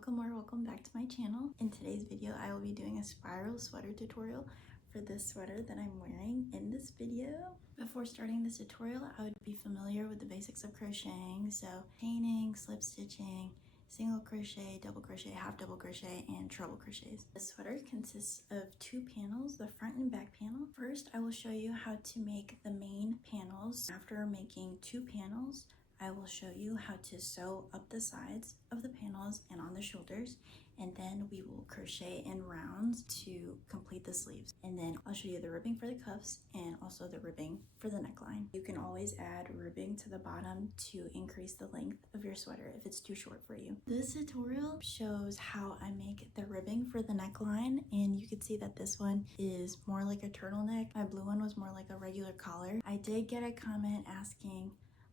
welcome or welcome back to my channel. In today's video, I will be doing a spiral sweater tutorial for this sweater that I'm wearing in this video. Before starting this tutorial, I would be familiar with the basics of crocheting, so chaining, slip stitching, single crochet, double crochet, half double crochet, and treble crochets. The sweater consists of two panels, the front and back panel. First, I will show you how to make the main panels. After making two panels, I will show you how to sew up the sides of the panels and on the shoulders, and then we will crochet in rounds to complete the sleeves. And then I'll show you the ribbing for the cuffs and also the ribbing for the neckline. You can always add ribbing to the bottom to increase the length of your sweater if it's too short for you. This tutorial shows how I make the ribbing for the neckline, and you can see that this one is more like a turtleneck. My blue one was more like a regular collar. I did get a comment asking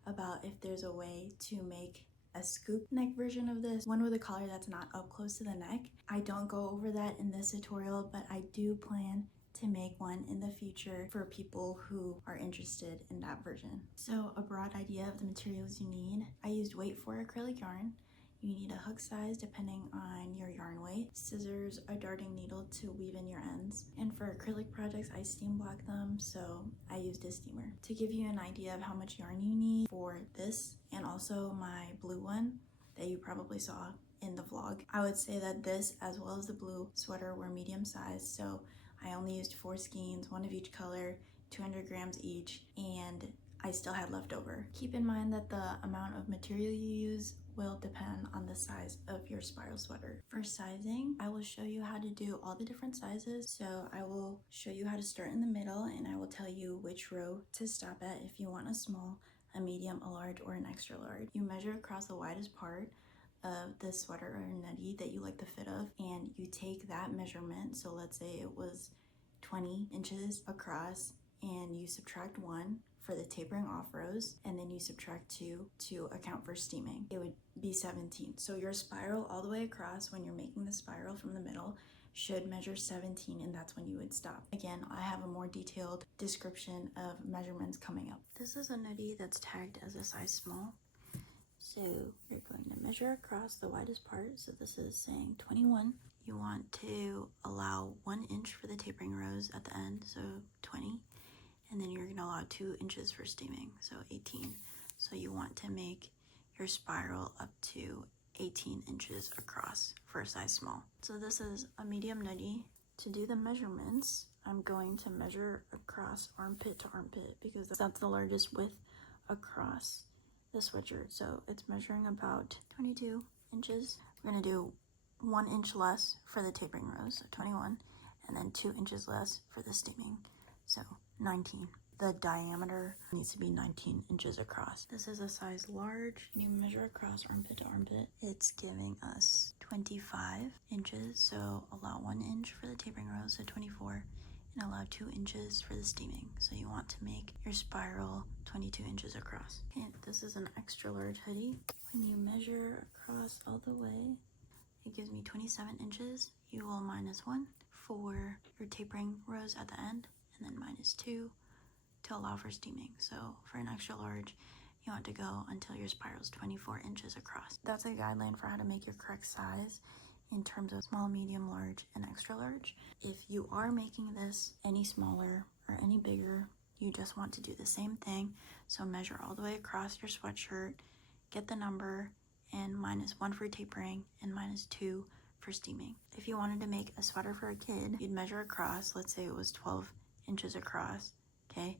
about if there's a way to make a scoop neck version of this, one with a collar that's not up close to the neck. I don't go over that in this tutorial, but I do plan to make one in the future for people who are interested in that version. So a broad idea of the materials you need. I used weight for acrylic yarn. You need a hook size depending on your yarn weight, scissors, a darting needle to weave in your ends. And for acrylic projects, I steam block them, so I used a steamer. To give you an idea of how much yarn you need for this and also my blue one that you probably saw in the vlog, I would say that this as well as the blue sweater were medium sized, so I only used 4 skeins, one of each color, 200 grams each, and I still had leftover. Keep in mind that the amount of material you use will depend on the size of your spiral sweater. For sizing, I will show you how to do all the different sizes. So I will show you how to start in the middle, and I will tell you which row to stop at if you want a small, a medium, a large, or an extra large. You measure across the widest part of the sweater or nutty that you like the fit of, and you take that measurement. So let's say it was 20 inches across, and you subtract 1 for the tapering off rows, and then you subtract 2 to account for steaming. It would be 17. So your spiral all the way across, when you're making the spiral from the middle, should measure 17, and that's when you would stop. Again, I have a more detailed description of measurements coming up. This is a nutty that's tagged as a size small. So you're going to measure across the widest part. So this is saying 21. You want to allow 1 inch for the tapering rows at the end, so 20. And then you're going to allow 2 inches for steaming, so 18. So you want to make your spiral up to 18 inches across for a size small. So this is a medium nutty. To do the measurements, I'm going to measure across armpit to armpit because that's the largest width across the sweatshirt. So it's measuring about 22 inches. We're going to do 1 inch less for the tapering rows, so 21, and then 2 inches less for the steaming, so 19. The diameter needs to be 19 inches across. This is a size large. You measure across armpit to armpit. It's giving us 25 inches, so allow 1 inch for the tapering rows, so 24, and allow 2 inches for the steaming. So you want to make your spiral 22 inches across. Okay, this is an extra large hoodie. When you measure across all the way, it gives me 27 inches. You will minus 1 for your tapering rows at the end, and then minus 2 to allow for steaming. So for an extra large, you want to go until your spiral is 24 inches across. That's a guideline for how to make your correct size in terms of small, medium, large, and extra large. If you are making this any smaller or any bigger, you just want to do the same thing. So measure all the way across your sweatshirt, get the number, and minus 1 for tapering, and minus 2 for steaming. If you wanted to make a sweater for a kid, you'd measure across, let's say it was 12 inches across, okay?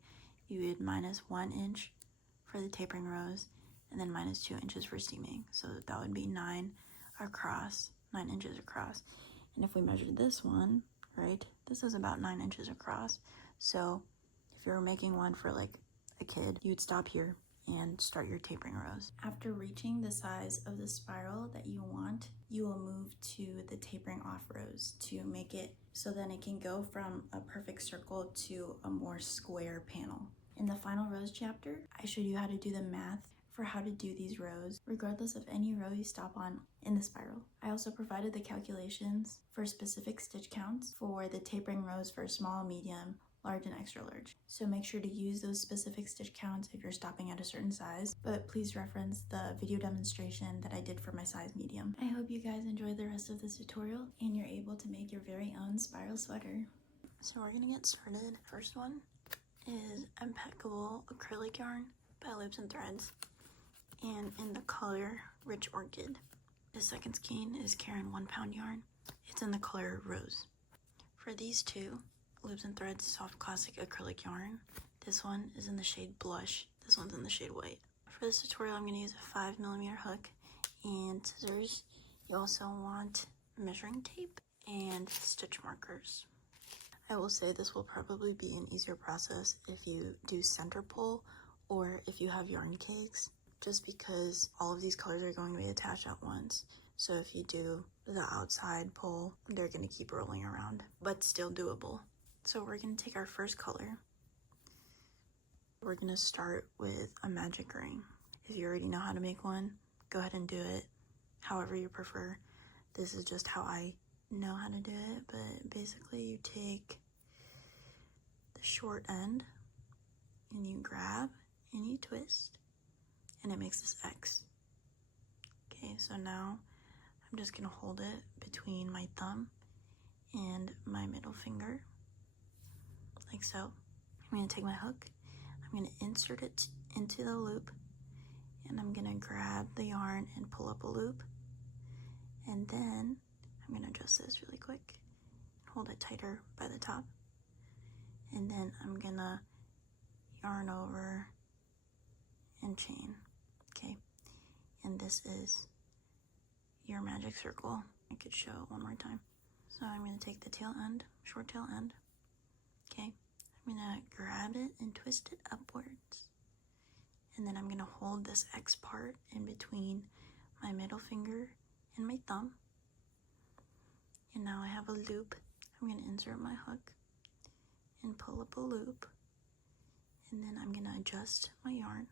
You would minus 1 inch for the tapering rows, and then minus 2 inches for steaming. So that would be 9 across, 9 inches across. And if we measured this one, right, this is about 9 inches across. So if you're making one for like a kid, you'd stop here and start your tapering rows. After reaching the size of the spiral that you want, you will move to the tapering off rows to make it so then it can go from a perfect circle to a more square panel. In the final rows chapter, I showed you how to do the math for how to do these rows, regardless of any row you stop on in the spiral. I also provided the calculations for specific stitch counts for the tapering rows for small, medium, large and extra large. So make sure to use those specific stitch counts if you're stopping at a certain size, but please reference the video demonstration that I did for my size medium. I hope you guys enjoy the rest of this tutorial and you're able to make your very own spiral sweater. So we're gonna get started. First one is Impeccable acrylic yarn by Loops and Threads, and in the color Rich Orchid. The second skein is Karen 1 pound yarn. It's in the color Rose. For these two, Loops and Threads Soft Classic Acrylic Yarn. This one is in the shade Blush. This one's in the shade White. For this tutorial, I'm going to use a 5mm hook and scissors. You also want measuring tape and stitch markers. I will say this will probably be an easier process if you do center pull or if you have yarn cakes, just because all of these colors are going to be attached at once. So if you do the outside pull, they're going to keep rolling around, but still doable. So we're going to take our first color. We're going to start with a magic ring. If you already know how to make one, go ahead and do it however you prefer. This is just how I know how to do it, but basically you take the short end and you grab and you twist and it makes this X. Okay, so now I'm just gonna hold it between my thumb and my middle finger, like so. I'm gonna take my hook, I'm gonna insert it into the loop, and I'm gonna grab the yarn and pull up a loop, and then I'm gonna adjust this really quick, hold it tighter by the top, and then I'm gonna yarn over and chain, okay? And this is your magic circle. I could show it one more time. So I'm gonna take the tail end, short tail end, okay? I'm gonna grab it and twist it upwards. And then I'm gonna hold this X part in between my middle finger and my thumb. And now I have a loop. I'm gonna insert my hook and pull up a loop. And then I'm gonna adjust my yarn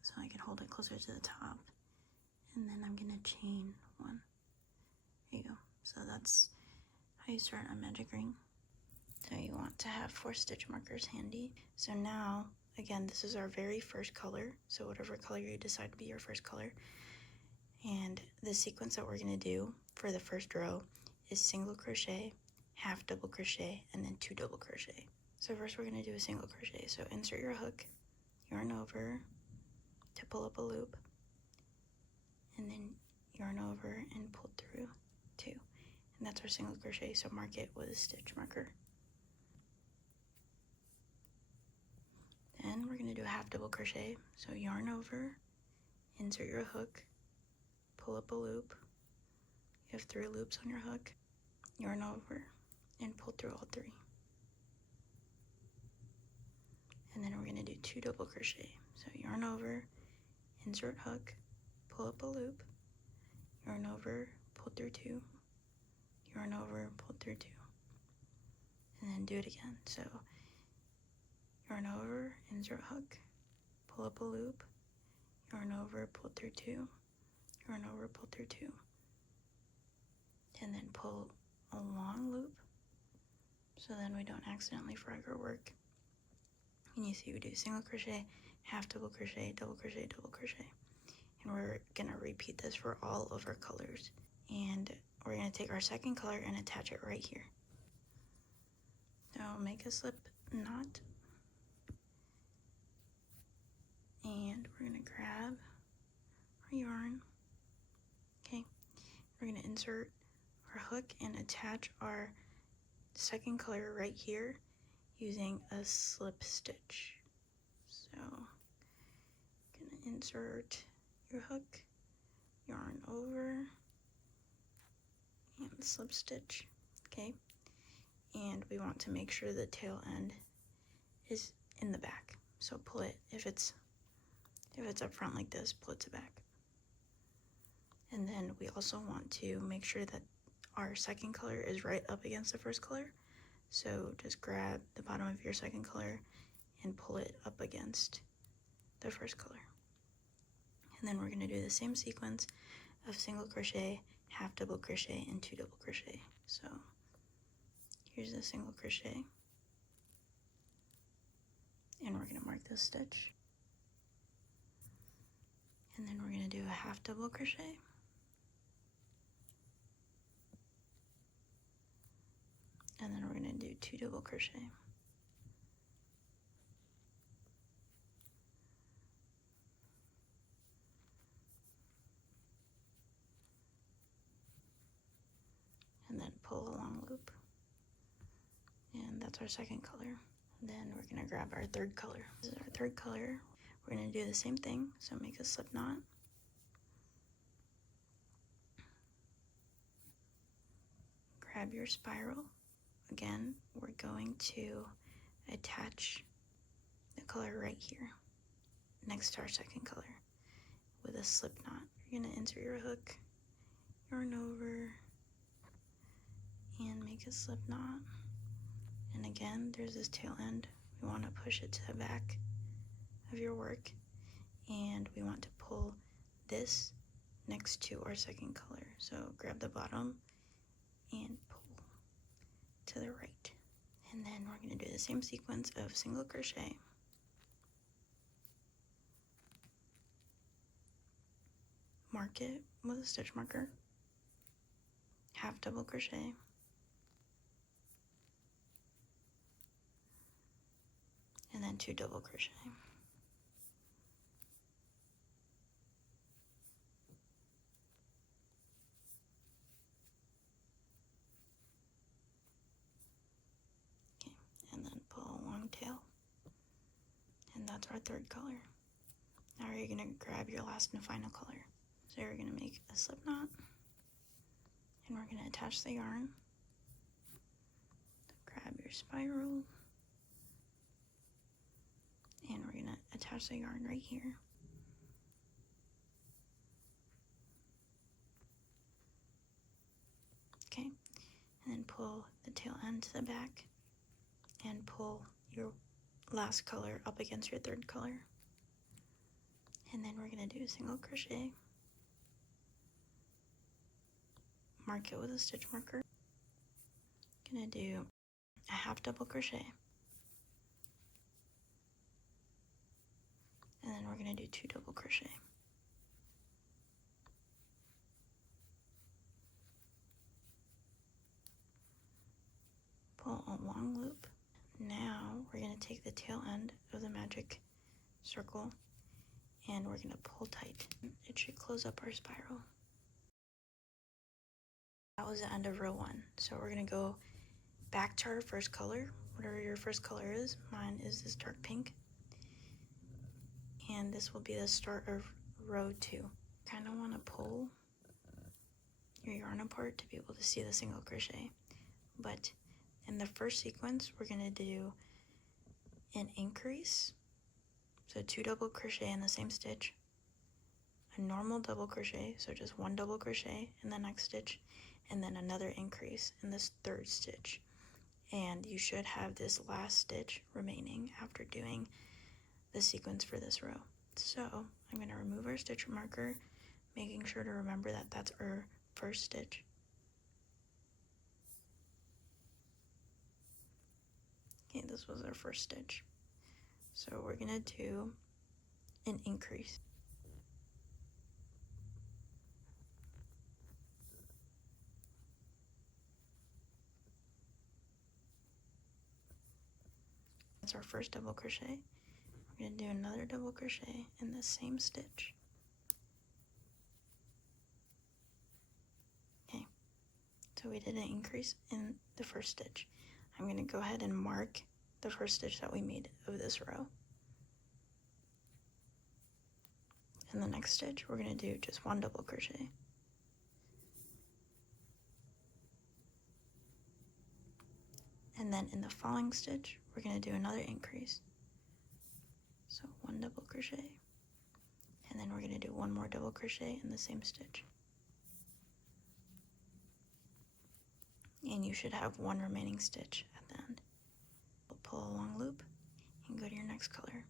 so I can hold it closer to the top. And then I'm gonna chain one. There you go. So that's how you start a magic ring. So you want to have 4 stitch markers handy. So now, again, this is our very first color. So whatever color you decide to be your first color. And the sequence that we're gonna do for the first row is single crochet, half double crochet, and then 2 double crochet. So first we're gonna do a single crochet. So insert your hook, yarn over to pull up a loop, and then yarn over and pull through 2. And that's our single crochet, so mark it with a stitch marker. Then we're gonna do a half double crochet. So yarn over, insert your hook, pull up a loop. You have 3 loops on your hook, yarn over, and pull through all 3. And then we're gonna do 2 double crochet. So yarn over, insert hook, pull up a loop, yarn over, pull through 2, yarn over, pull through 2, and then do it again. So yarn over, insert hook, pull up a loop, yarn over, pull through 2, yarn over, pull through 2, and then pull a long loop so then we don't accidentally frag our work. And you see we do single crochet, half double crochet, double crochet, double crochet. And we're gonna repeat this for all of our colors. And we're gonna take our second color and attach it right here. So make a slip knot. And we're gonna grab our yarn. Okay, we're gonna insert our hook and attach our second color right here using a slip stitch. So gonna insert your hook, yarn over, and slip stitch, okay? And we want to make sure the tail end is in the back. So pull it, if it's up front like this, pull it to back. And then we also want to make sure that our second color is right up against the first color. So just grab the bottom of your second color and pull it up against the first color. And then we're gonna do the same sequence of single crochet, half double crochet, and 2 double crochet. So here's a single crochet, and we're going to mark this stitch, and then we're going to do a half double crochet, and then we're going to do 2 double crochet, and then pull a long loop, and that's our second color. And then we're going to grab our third color. This is our third color. We're going to do the same thing, so make a slip knot, grab your spiral. Again, we're going to attach the color right here next to our second color with a slip knot. You're going to insert your hook, yarn over, and make a slip knot. And again, there's this tail end. We want to push it to the back of your work, and we want to pull this next to our second color. So grab the bottom and pull to the right. And then we're going to do the same sequence of single crochet, mark it with a stitch marker, half double crochet, and then 2 double crochet. Okay, and then pull a long tail, and that's our third color. Now you're going to grab your last and final color. So you're going to make a slip knot, and we're going to attach the yarn. Grab your spiral, and we're going to attach the yarn right here. Okay, and then pull the tail end to the back and pull your last color up against your third color. And then we're going to do a single crochet, mark it with a stitch marker. Going to do a half double crochet, and then we're going to do 2 double crochet. Pull a long loop. Now we're going to take the tail end of the magic circle, and we're going to pull tight. It should close up our spiral. That was the end of row 1. So we're going to go back to our first color, whatever your first color is. Mine is this dark pink, and this will be the start of row 2. Kind of want to pull your yarn apart to be able to see the single crochet, but in the first sequence we're going to do an increase, so 2 double crochet in the same stitch, a normal double crochet, so just 1 double crochet in the next stitch, and then another increase in this third stitch. And you should have this last stitch remaining after doing the sequence for this row. So I'm going to remove our stitch marker, making sure to remember that that's our first stitch. Okay, this was our first stitch. So we're going to do an increase. That's our first double crochet. We're going to do another double crochet in the same stitch. Okay, so we did an increase in the first stitch. I'm going to go ahead and mark the first stitch that we made of this row. In the next stitch, we're going to do just 1 double crochet. And then in the following stitch, we're going to do another increase. So 1 double crochet, and then we're going to do 1 more double crochet in the same stitch. And you should have 1 remaining stitch at the end. We'll pull a long loop and go to your next color.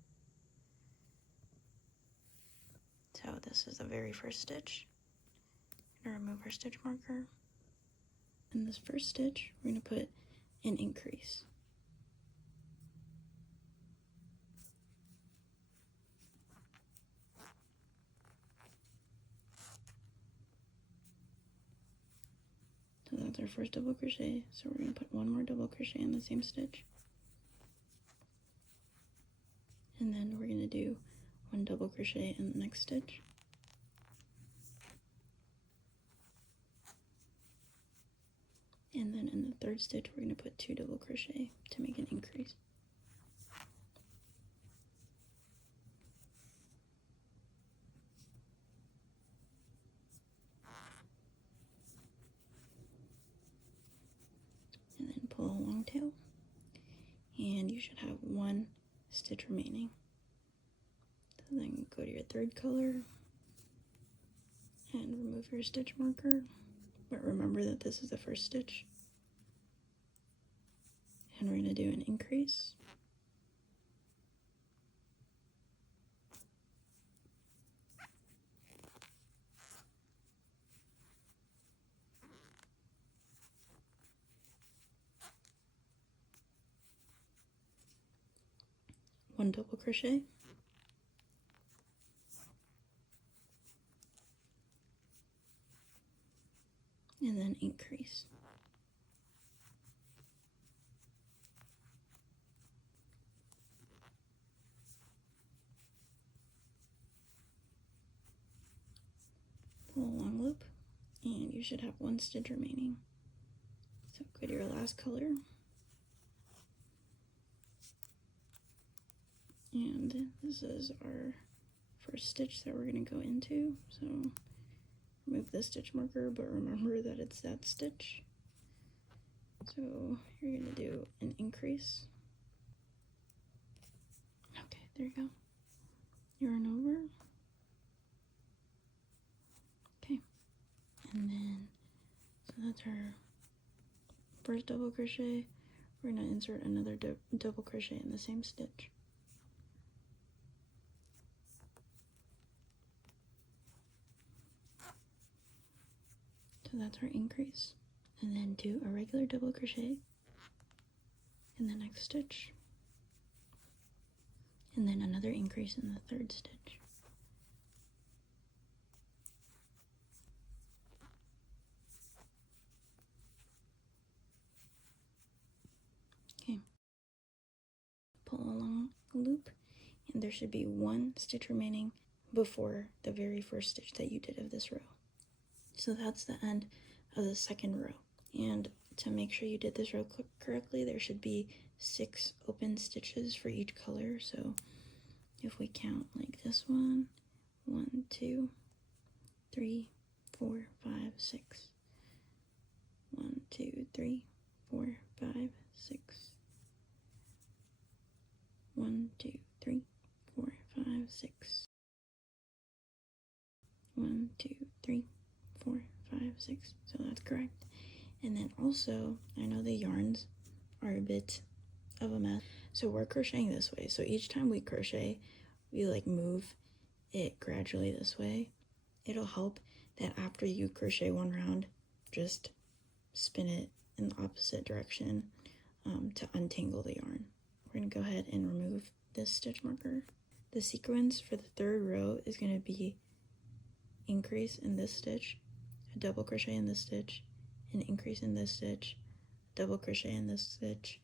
So this is the very first stitch. I'm going to remove our stitch marker. In this first stitch, we're going to put an increase. So that's our first double crochet. So we're going to put one more double crochet in the same stitch. And then we're going to do one double crochet in the next stitch. And then in the third stitch, we're going to put 2 double crochet to make an increase. And then pull a long tail. And you should have 1 stitch remaining. So then go to your third color and remove your stitch marker. But remember that this is the first stitch. And we're going to do an increase. One double crochet. And then increase. Pull a long loop, and you should have 1 stitch remaining. So go to your last color, and this is our first stitch that we're going to go into. So remove the stitch marker, but remember that it's that stitch. So you're going to do an increase. Okay, there you go. Yarn over. Okay, and then so that's our first double crochet. We're going to insert another double crochet in the same stitch. So that's our increase. And then do a regular double crochet in the next stitch. And then another increase in the third stitch. Okay. Pull a long loop, and there should be 1 stitch remaining before the very first stitch that you did of this row. So that's the end of the second row. And to make sure you did this row correctly, there should be 6 open stitches for each color. So if we count like this one, 1, 2, 3, 4, 5, 6. 1, 2, 3, 4, 5, 6. 1, 2, 3, 4, 5, 6. 1, 2, 3, 4, 5, 6. So that's correct. And then also, I know the yarns are a bit of a mess. So we're crocheting this way. So each time we crochet, we like move it gradually this way. It'll help that after you crochet 1 round, just spin it in the opposite direction to untangle the yarn. We're going to go ahead and remove this stitch marker. The sequence for the third row is going to be increase in this stitch, a double crochet in this stitch, an increase in this stitch, double crochet in this stitch,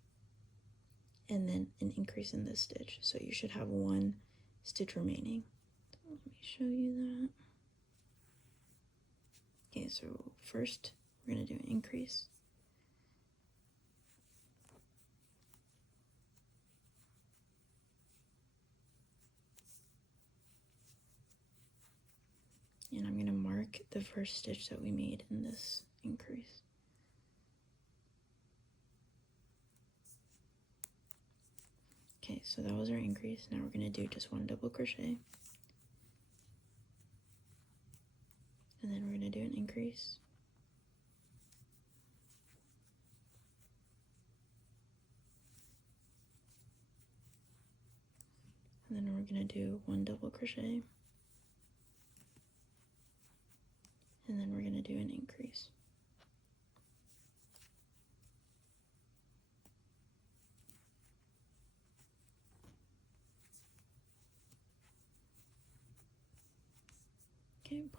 and then an increase in this stitch. So you should have 1 stitch remaining. So let me show you that. Okay, so first we're going to do an increase. And I'm going to mark the first stitch that we made in this increase. Okay, so that was our increase. Now we're going to do just 1 double crochet. And then we're going to do an increase. And then we're going to do 1 double crochet. And then we're going to do an increase.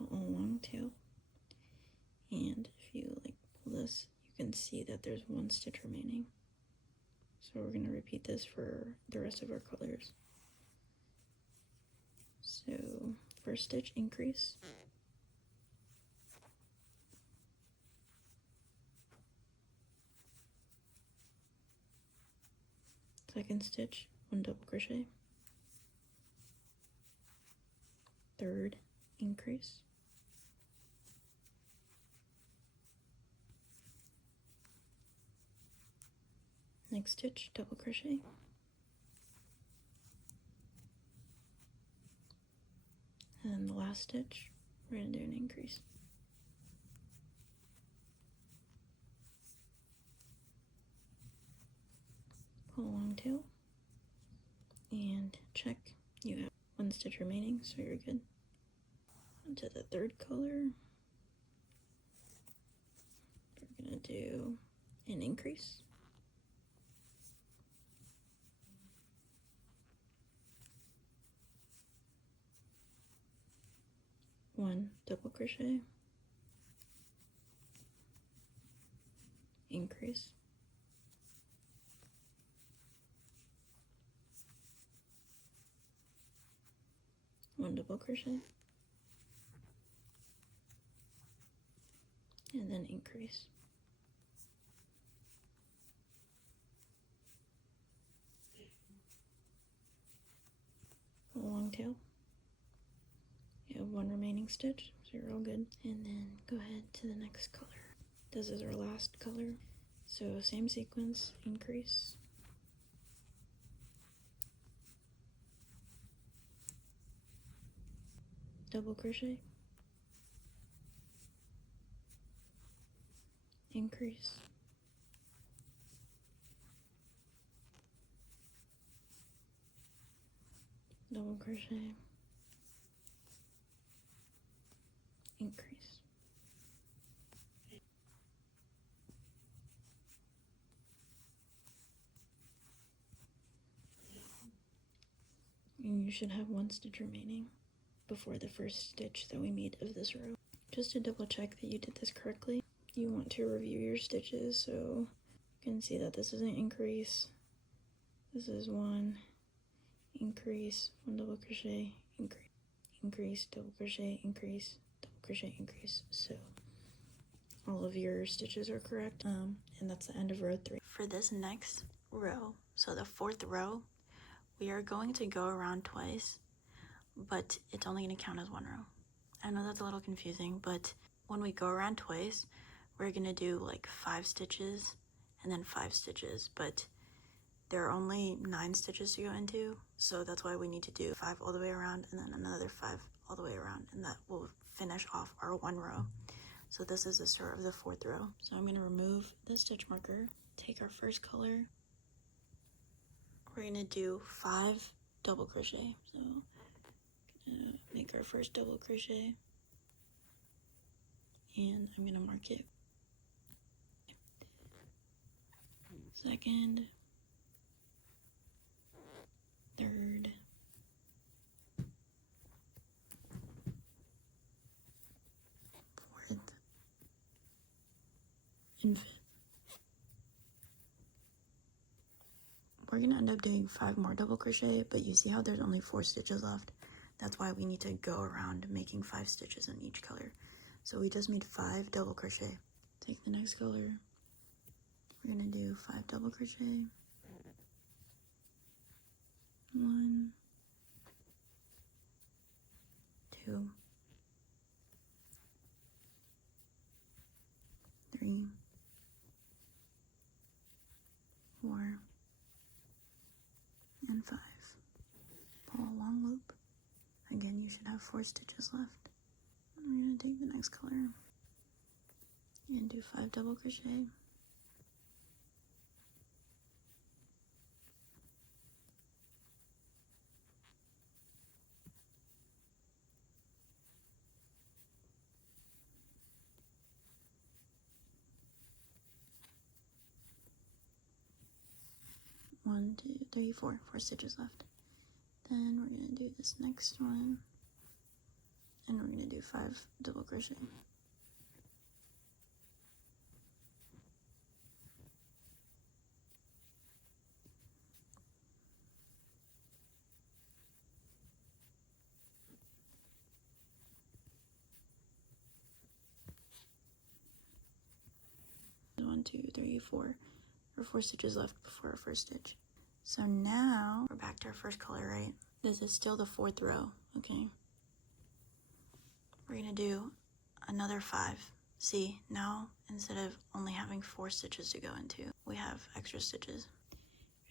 pull a long tail, and if you like pull this, you can see that there's one stitch remaining. So we're going to repeat this for the rest of our colors. So first stitch, increase. Second stitch, 1 double crochet. Third, increase. Next stitch, double crochet. And then the last stitch, we're going to do an increase. Pull a long tail, and check, you have 1 stitch remaining, so you're good. Onto the third color, we're going to do an increase. One double crochet, increase, one double crochet, and then increase. A long tail. You have 1 remaining stitch, so you're all good. And then go ahead to the next color. This is our last color. So same sequence, increase, double crochet, increase, double crochet, increase. And you should have 1 stitch remaining before the first stitch that we made of this row. Just to double check that you did this correctly, you want to review your stitches, so you can see that this is an increase, this is 1, increase, 1 double crochet, increase, increase, double crochet, increase, double crochet, increase. So all of your stitches are correct, and that's the end of row 3. For this next row, so the 4th row, we are going to go around twice, but it's only going to count as 1 row. I know that's a little confusing, but when we go around twice, we're going to do like 5 stitches and then 5 stitches, but there are only 9 stitches to go into, so that's why we need to do 5 all the way around and then another 5 all the way around, and that will finish off our 1 row. So this is the start of the 4th row. So I'm going to remove the stitch marker, take our first color, we're going to do 5 double crochet. So gonna make our first double crochet, and I'm going to mark it. Second, third, fourth, and 5th. We're going to end up doing 5 more double crochet, but you see how there's only 4 stitches left? That's why we need to go around making 5 stitches in each color. So we just made 5 double crochet. Take the next color. We're going to do 5 double crochet. 1, 2, 3, 4, and 5. Pull a long loop. Again, you should have 4 stitches left. I'm going to take the next color and do 5 double crochet. One, two, three, 4 stitches left. Then we're going to do this next one. and we're going to do 5 double crochet. One, two, three, four. Or 4 stitches left before our first stitch. So now we're back to our first color, right? This is still the 4th row, okay? We're gonna do another 5. See, now instead of only having 4 stitches to go into, we have extra stitches.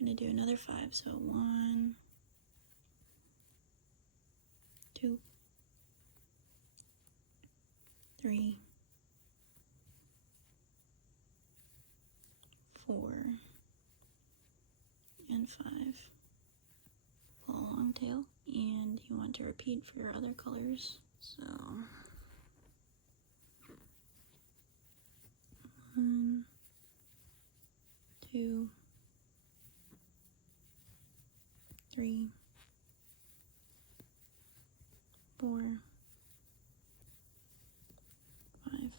We're gonna do another 5. So 1, 2, 3, 4, and 5. Pull a long tail, and you want to repeat for your other colors. So 1, 2, 3, 4, 5.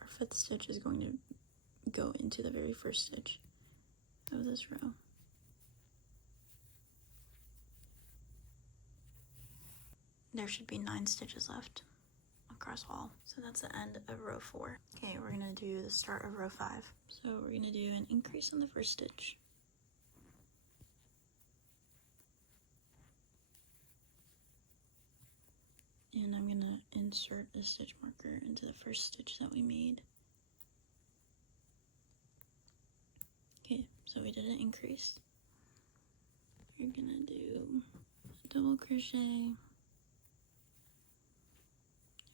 Our 5th stitch is going to go into the very first stitch of this row. There should be 9 stitches left across all. So that's the end of row 4. Okay, we're gonna do the start of row 5. So we're gonna do an increase on the first stitch. And I'm gonna insert a stitch marker into the first stitch that we made. Okay, so we did an increase. We're gonna do a double crochet.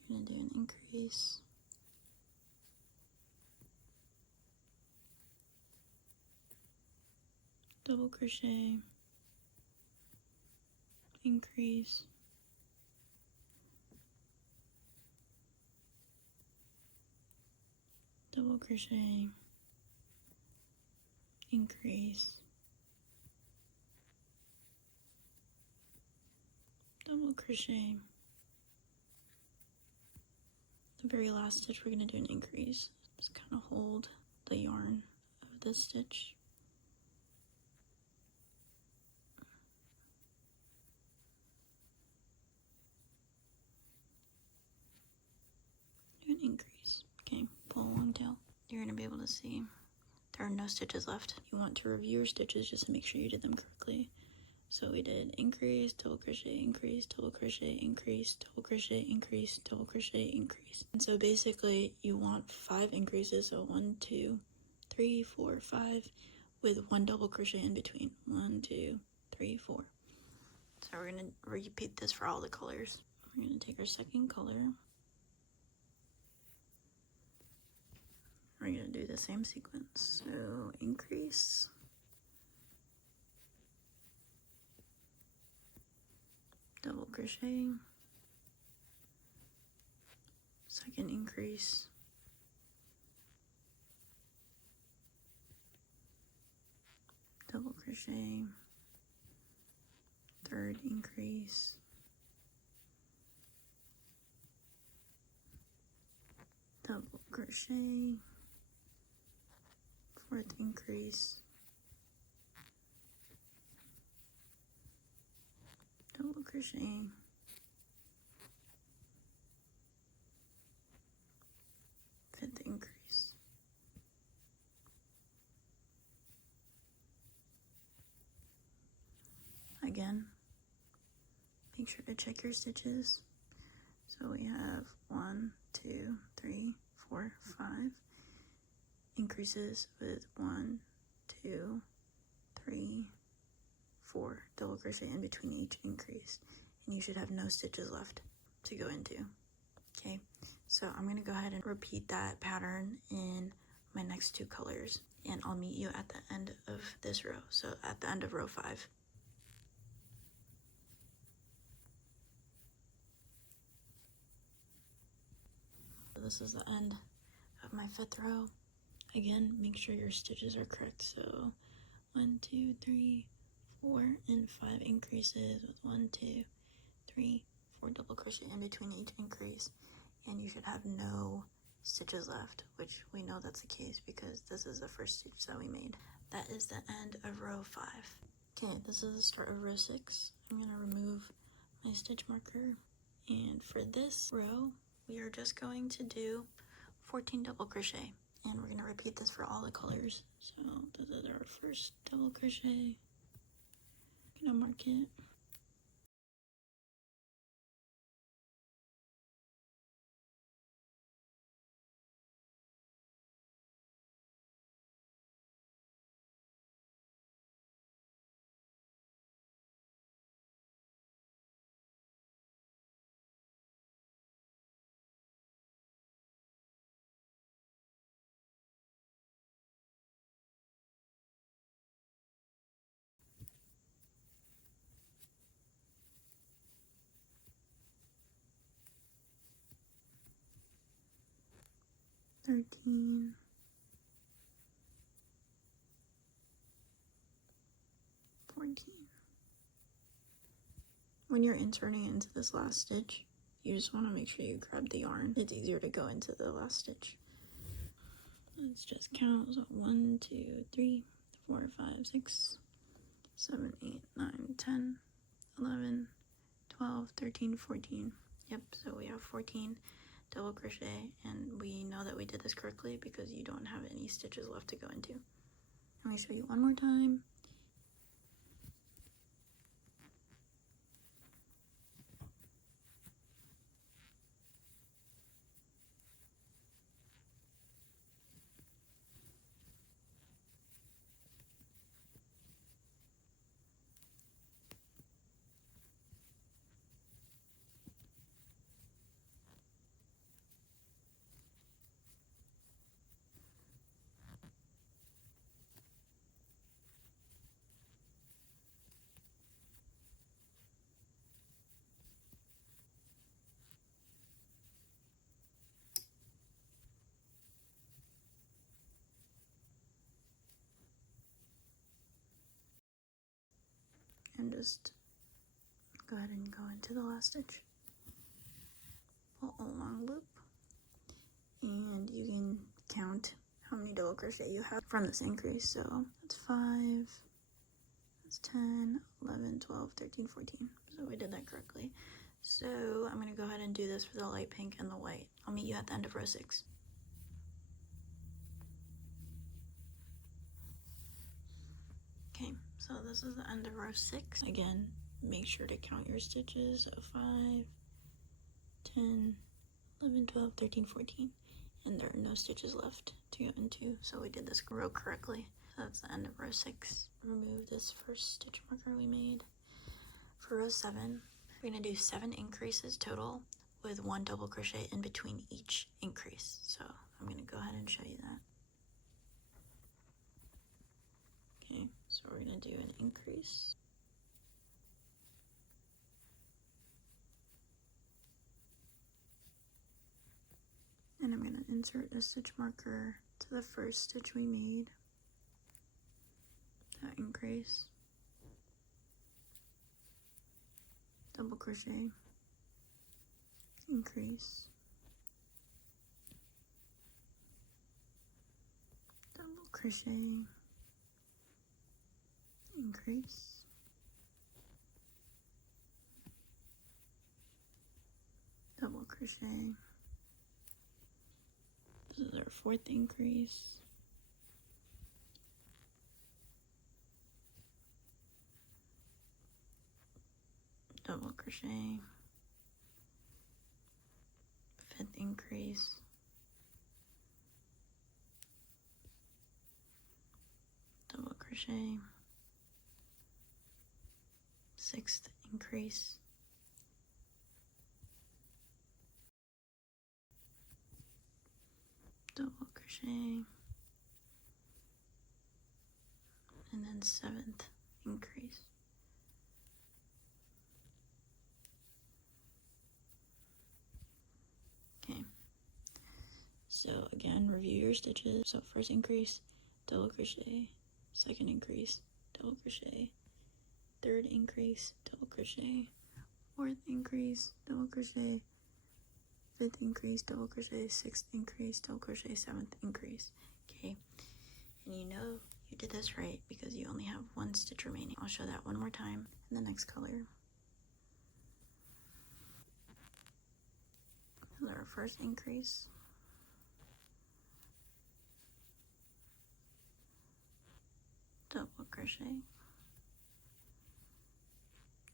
We're gonna do an increase. Double crochet. Increase. Double crochet. Increase. Double crochet. The very last stitch we're going to do an increase. Just kind of hold the yarn of this stitch. Do an increase. Okay, pull a long tail. You're going to be able to see there are no stitches left. You want to review your stitches just to make sure you did them correctly. So we did increase, double crochet, increase, double crochet, increase, double crochet, increase, double crochet, increase. And so basically you want 5 increases, so 1, 2, 3, 4, 5, with 1 double crochet in between. 1, 2, 3, 4. So we're gonna repeat this for all the colors. We're gonna take our second color. We're gonna do the same sequence. So increase. Double crochet, second increase, double crochet, third increase, double crochet, fourth increase, double crochet, fifth increase, again, make sure to check your stitches. So we have 1, 2, 3, 4, 5 increases with 1, 2, 3, 4 double crochet in between each increase, and you should have no stitches left to go into. Okay, so I'm going to go ahead and repeat that pattern in my next 2 colors, and I'll meet you at the end of this row, so at the end of row 5. This is the end of my 5th row. Again, make sure your stitches are correct. So 1, 2, 3, 4, and 5 increases with 1, 2, 3, 4 double crochet in between each increase, and you should have no stitches left, which we know that's the case because this is the first stitch that we made. That is the end of row 5. Okay, this is the start of row 6. I'm going to remove my stitch marker, and for this row we are just going to do 14 double crochet, and we're going to repeat this for all the colors. So this is our first double crochet. I'm going to mark it. Thirteen, 14. When you're inserting into this last stitch, you just want to make sure you grab the yarn. It's easier to go into the last stitch. Let's just count. So 1, 2, 3, 4, 5, 6, 7, 8, 9, 10, 11, 12, 13, 14. Yep, so we have 14 double crochet, and we know that we did this correctly because you don't have any stitches left to go into. Let me show you one more time. And just go ahead and go into the last stitch. Pull a long loop, and you can count how many double crochet you have from this increase. So that's 5, that's 10, 11, 12, 13, 14. So we did that correctly. So I'm going to go ahead and do this for the light pink and the white. I'll meet you at the end of row 6. Okay, so this is the end of row 6. Again, make sure to count your stitches. So 5, 10, 11, 12, 13, 14. And there are no stitches left to go into, so we did this row correctly. So that's the end of row 6. Remove this first stitch marker we made. For row 7, we're going to do 7 increases total with 1 double crochet in between each increase. So I'm going to go ahead and show you that. Okay, so we're going to do an increase. And I'm going to insert a stitch marker to the first stitch we made. That increase. Double crochet. Increase. Double crochet. Increase. Double crochet. This is our 4th increase. Double crochet. 5th increase. Double crochet. sixth increase, double crochet, and then seventh increase. Okay, so again, review your stitches. So first increase, double crochet, second increase, double crochet, third increase, double crochet, fourth increase, double crochet, fifth increase, double crochet, sixth increase, double crochet, seventh increase. Okay, and you know you did this right because you only have one stitch remaining. I'll show that one more time in the next color. So our first increase, double crochet,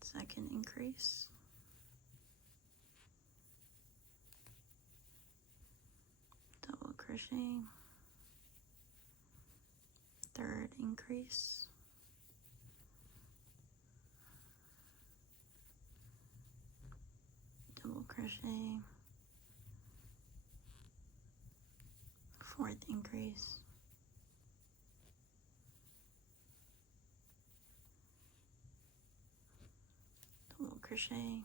second increase, double crochet, third increase, double crochet, fourth increase, double crochet,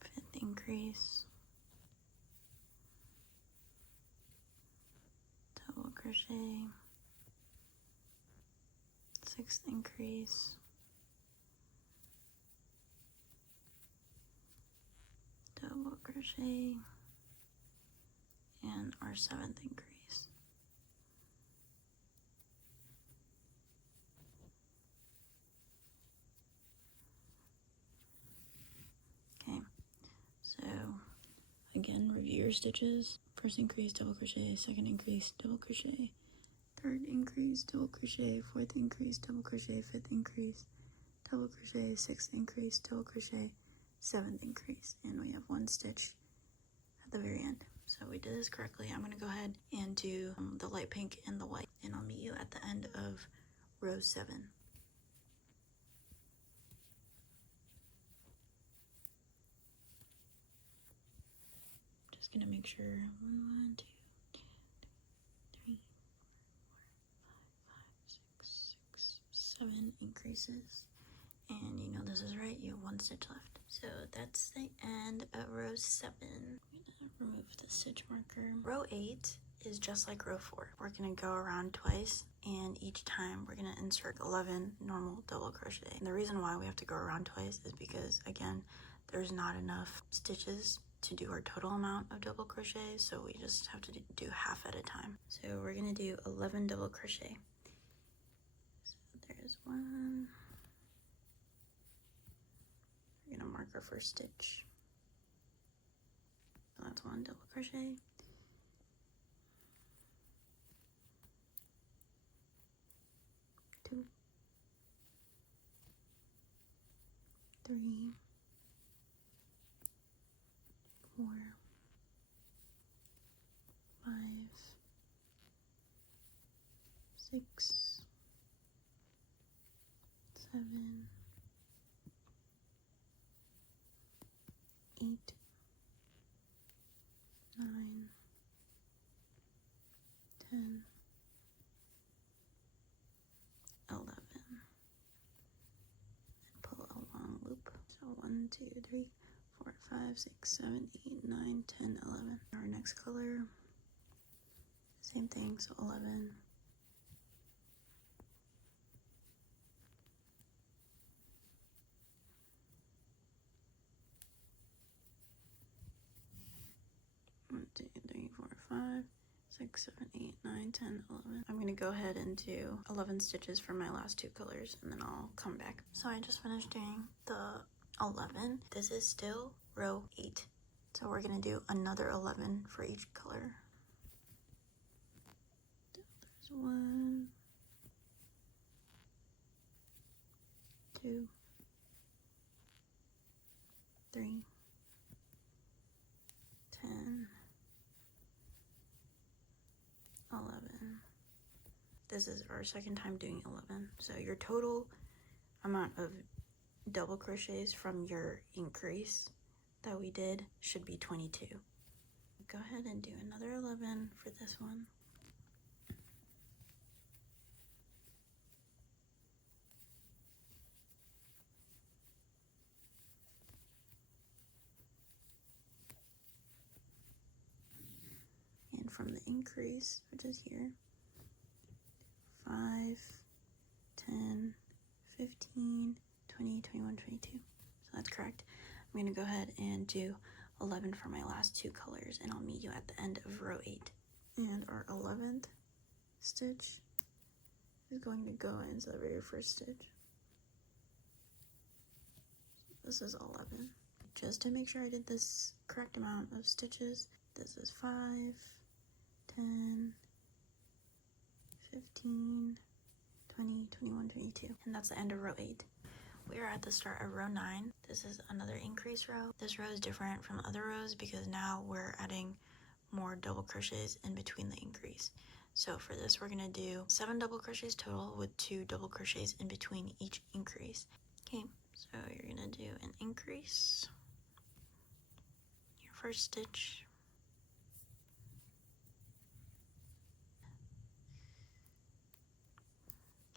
fifth increase, double crochet, sixth increase, double crochet, and our seventh increase. Okay, so again, review your stitches. First increase, double crochet, second increase, double crochet, third increase, double crochet, fourth increase, double crochet, fifth increase, double crochet, sixth increase, double crochet, seventh increase, and we have one stitch at the very end. So we did this correctly. I'm going to go ahead and do the light pink and the white, and I'll meet you at the end of row 7. Just going to make sure 1, 2, 3, 4, 5, 6, 7 increases. And you know this is right, you have one stitch left. So that's the end of row 7. I'm gonna remove the stitch marker. Row 8 is just like row 4. We're gonna go around twice, and each time we're gonna insert 11 normal double crochet. And the reason why we have to go around twice is because, again, there's not enough stitches to do our total amount of double crochet, so we just have to do half at a time. So we're gonna do 11 double crochet. So there's 1. We're gonna mark our first stitch. So that's 1 double crochet. 2, 3, 4, 5, 6, 7, 8, 9, 10, 11, and pull a long loop. So 1, 2, 3, 4, 5, 6, 7, 8, 9, 10, 11. Our next color, same thing, so 11. One, 2, 3, 4, 5, 6, 7, 8, 9, 10, 11. I'm gonna go ahead and do 11 stitches for my last 2 colors, and then I'll come back. So I just finished doing the 11. This is still row 8. So we're gonna do another 11 for each color. There's 1, 2, 3, 10, 11. This is our second time doing 11. So your total amount of double crochets from your increase that we did should be 22. Go ahead and do another 11 for this one. And from the increase, which is here, 5, 10, 15, 20, 21, 22. So that's correct. I'm going to go ahead and do 11 for my last two colors, and I'll meet you at the end of row 8. And our 11th stitch is going to go into the very first stitch. This is 11. Just to make sure I did this correct amount of stitches, this is 5, 10, 15, 20, 21, 22. And that's the end of row 8. We are at the start of row 9. This is another increase row. This row is different from other rows because now we're adding more double crochets in between the increase. So for this, we're gonna do 7 double crochets total with 2 double crochets in between each increase. Okay, so you're gonna do an increase, your first stitch,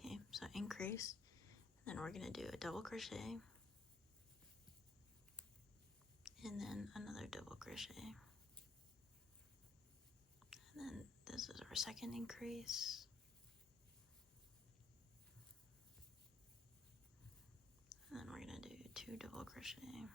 okay, so increase, and then we're gonna do a double crochet, and then another double crochet, and then this is our second increase, and then we're gonna do 2 double crochet,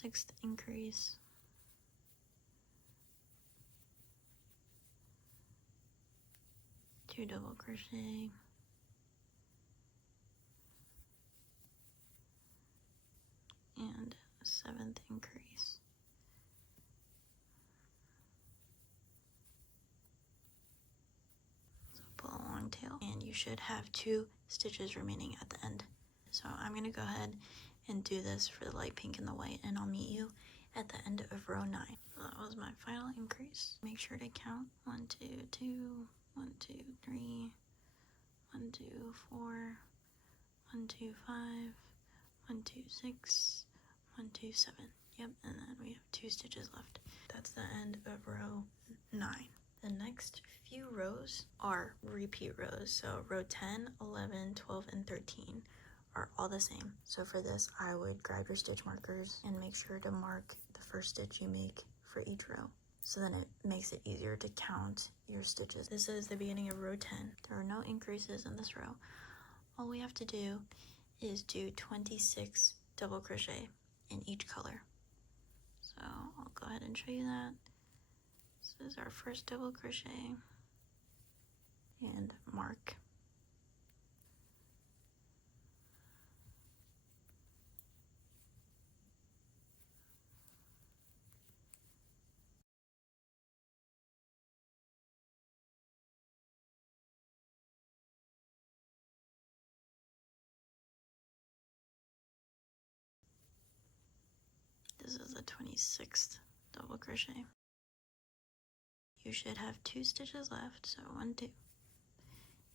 sixth increase, two double crochet, and 7th increase. So pull a long tail, and you should have 2 stitches remaining at the end. So I'm gonna go ahead and do this for the light pink and the white, and I'll meet you at the end of row 9. So that was my final increase. Make sure to count 1, 2, 2, 1, 2, 3, 1, 2, 4, 1, 2, 5, 1, 2, 6, 1, 2, 7. Yep, and then we have 2 stitches left. That's the end of row 9. The next few rows are repeat rows. So row 10, 11, 12, and 13 are all the same. So for this, I would grab your stitch markers and make sure to mark the first stitch you make for each row. So then it makes it easier to count your stitches. This is the beginning of row 10. There are no increases in this row. All we have to do is do 26 double crochet in each color. So I'll go ahead and show you that. This is our first double crochet, and mark. This is the 26th double crochet. You should have 2 stitches left, so 1, 2.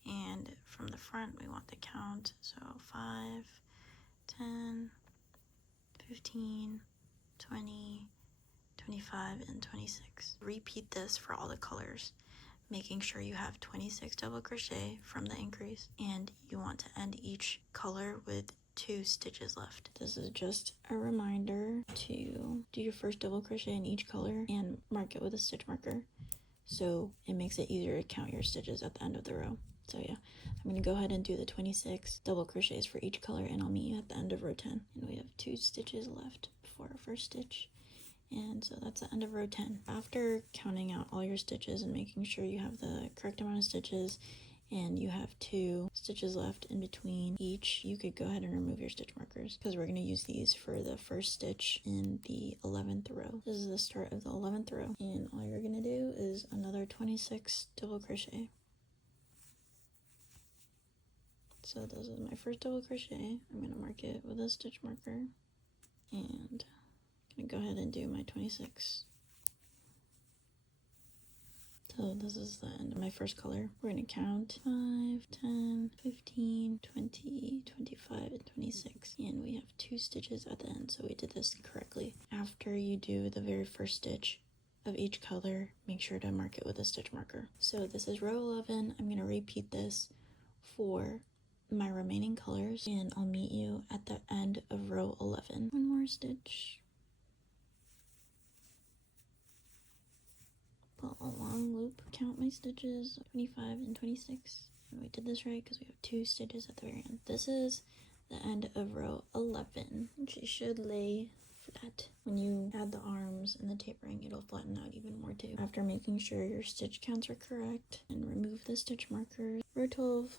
And from the front, we want the count, so 5, 10, 15, 20, 25, and 26. Repeat this for all the colors, making sure you have 26 double crochet from the increase, and you want to end each color with 2 stitches left. This is just a reminder to do your first double crochet in each color and mark it with a stitch marker so it makes it easier to count your stitches at the end of the row. So yeah, I'm going to go ahead and do the 26 double crochets for each color, and I'll meet you at the end of row 10. And we have 2 stitches left before our first stitch, and so that's the end of row 10. After counting out all your stitches and making sure you have the correct amount of stitches and you have 2 stitches left in between each, you could go ahead and remove your stitch markers, because we're going to use these for the first stitch in the 11th row. This is the start of the 11th row, and all you're going to do is another 26 double crochet. So this is my first double crochet. I'm going to mark it with a stitch marker, and I'm going to go ahead and do my 26. So this is the end of my first color. We're going to count 5, 10, 15, 20, 25, and 26. And we have 2 stitches at the end, so we did this correctly. After you do the very first stitch of each color, make sure to mark it with a stitch marker. So this is row 11. I'm going to repeat this for my remaining colors, and I'll meet you at the end of row 11. One more stitch. Pull a long loop, count my stitches, 25 and 26. And we did this right because we have 2 stitches at the very end. This is the end of row 11. She should lay flat. When you add the arms and the tapering, it'll flatten out even more too. After making sure your stitch counts are correct, and remove the stitch markers. Row 12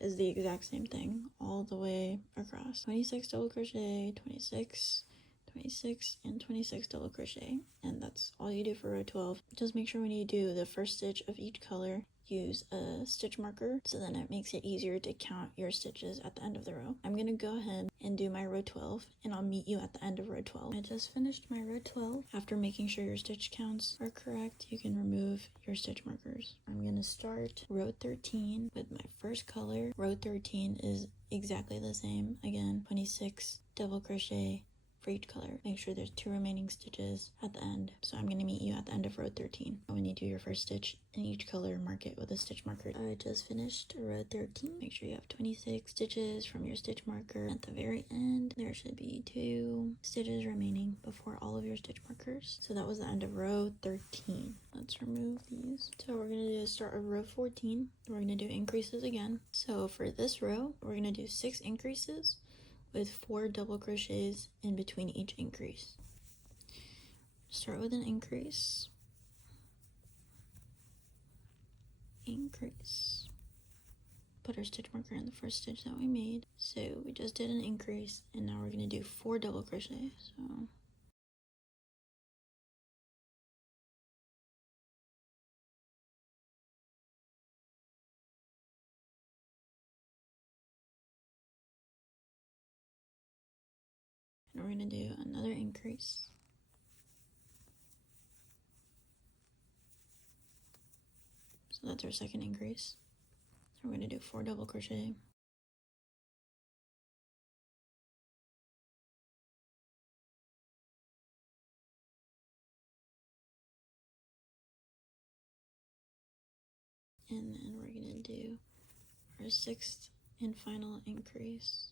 is the exact same thing all the way across. 26 double crochet, 26, 26, and 26 double crochet, and that's all you do for row 12. Just make sure when you do the first stitch of each color, use a stitch marker, so then it makes it easier to count your stitches at the end of the row. I'm gonna go ahead and do my row 12, and I'll meet you at the end of row 12. I just finished my row 12. After making sure your stitch counts are correct, you can remove your stitch markers. I'm gonna start row 13 with my first color. Row 13 is exactly the same. Again, 26 double crochet for each color. Make sure there's 2 remaining stitches at the end. So I'm going to meet you at the end of row 13. When you do your first stitch in each color, mark it with a stitch marker. I just finished row 13. Make sure you have 26 stitches from your stitch marker. At the very end, there should be 2 stitches remaining before all of your stitch markers. So that was the end of row 13. Let's remove these. So we're going to do the start of row 14. We're going to do increases again. So for this row, we're going to do 6 increases with 4 double crochets in between each increase. Start with an increase, increase, put our stitch marker in the first stitch that we made. So we just did an increase, and now we're going to do 4 double crochets. So and we're going to do another increase, so that's our second increase. So we're going to do 4 double crochet, and then we're going to do our 6th and final increase.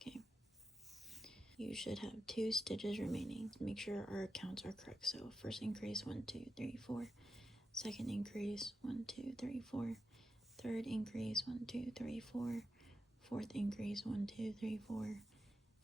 Okay, you should have 2 stitches remaining. Make sure our counts are correct. So first increase, 1, 2, 3, 4. Second increase, 1, 2, 3, 4. Third increase, 1, 2, 3, 4. Fourth increase, 1, 2, 3, 4.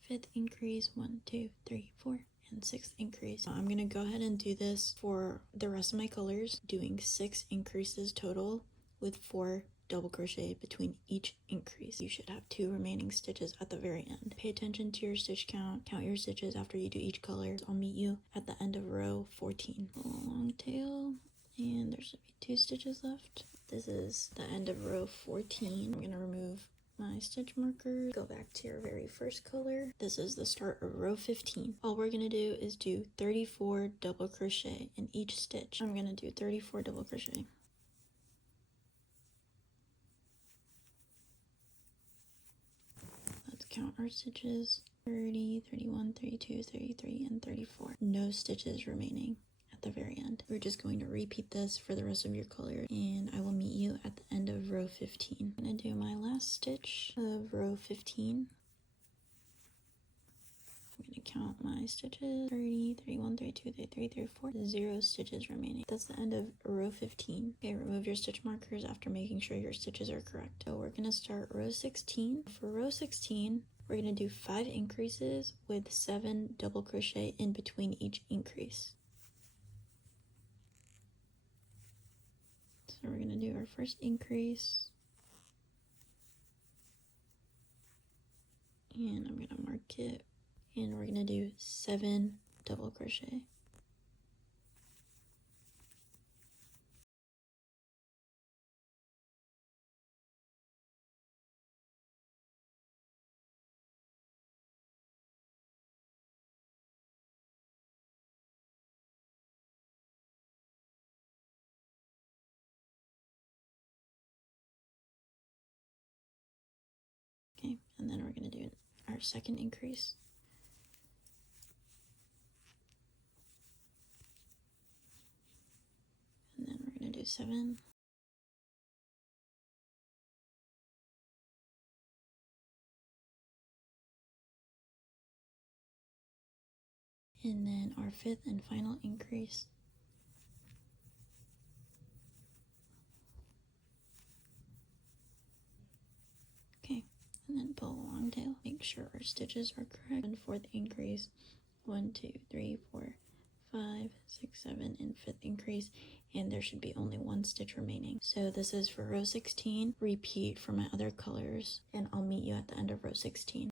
Fifth increase, 1, 2, 3, 4. And 6th increase. I'm going to go ahead and do this for the rest of my colors, doing 6 increases total with 4 double crochet between each increase. You should have 2 remaining stitches at the very end. Pay attention to your stitch count. Count your stitches after you do each color. I'll meet you at the end of row 14. A long tail, and there should be 2 stitches left. This is the end of row 14. I'm going to remove my stitch marker, go back to your very first color. This is the start of row 15. All we're going to do is do 34 double crochet in each stitch. I'm going to do 34 double crochet. Let's count our stitches. 30, 31, 32, 33, and 34. No stitches remaining at the very end. We're just going to repeat this for the rest of your color, and I will meet you at the end of row 15. I'm going to do my last stitch of row 15. I'm going to count my stitches. 30, 31, 32, 33, 34, 0 stitches remaining. That's the end of row 15. Okay, remove your stitch markers after making sure your stitches are correct. So we're gonna start row 16. For row 16, we're gonna do 5 increases with 7 double crochet in between each increase. So we're gonna do our first increase. And I'm gonna mark it. And we're gonna do 7 double crochet. Okay, and then we're gonna do our second increase. And then we're gonna do 7. And then our 5th and final increase. Okay, and then pull a long tail. Make sure our stitches are correct. And 4th increase. 1, 2, 3, 4, 5, 6, 7, and 5th increase. And there should be only 1 stitch remaining. So this is for row 16. Repeat for my other colors, and I'll meet you at the end of row 16.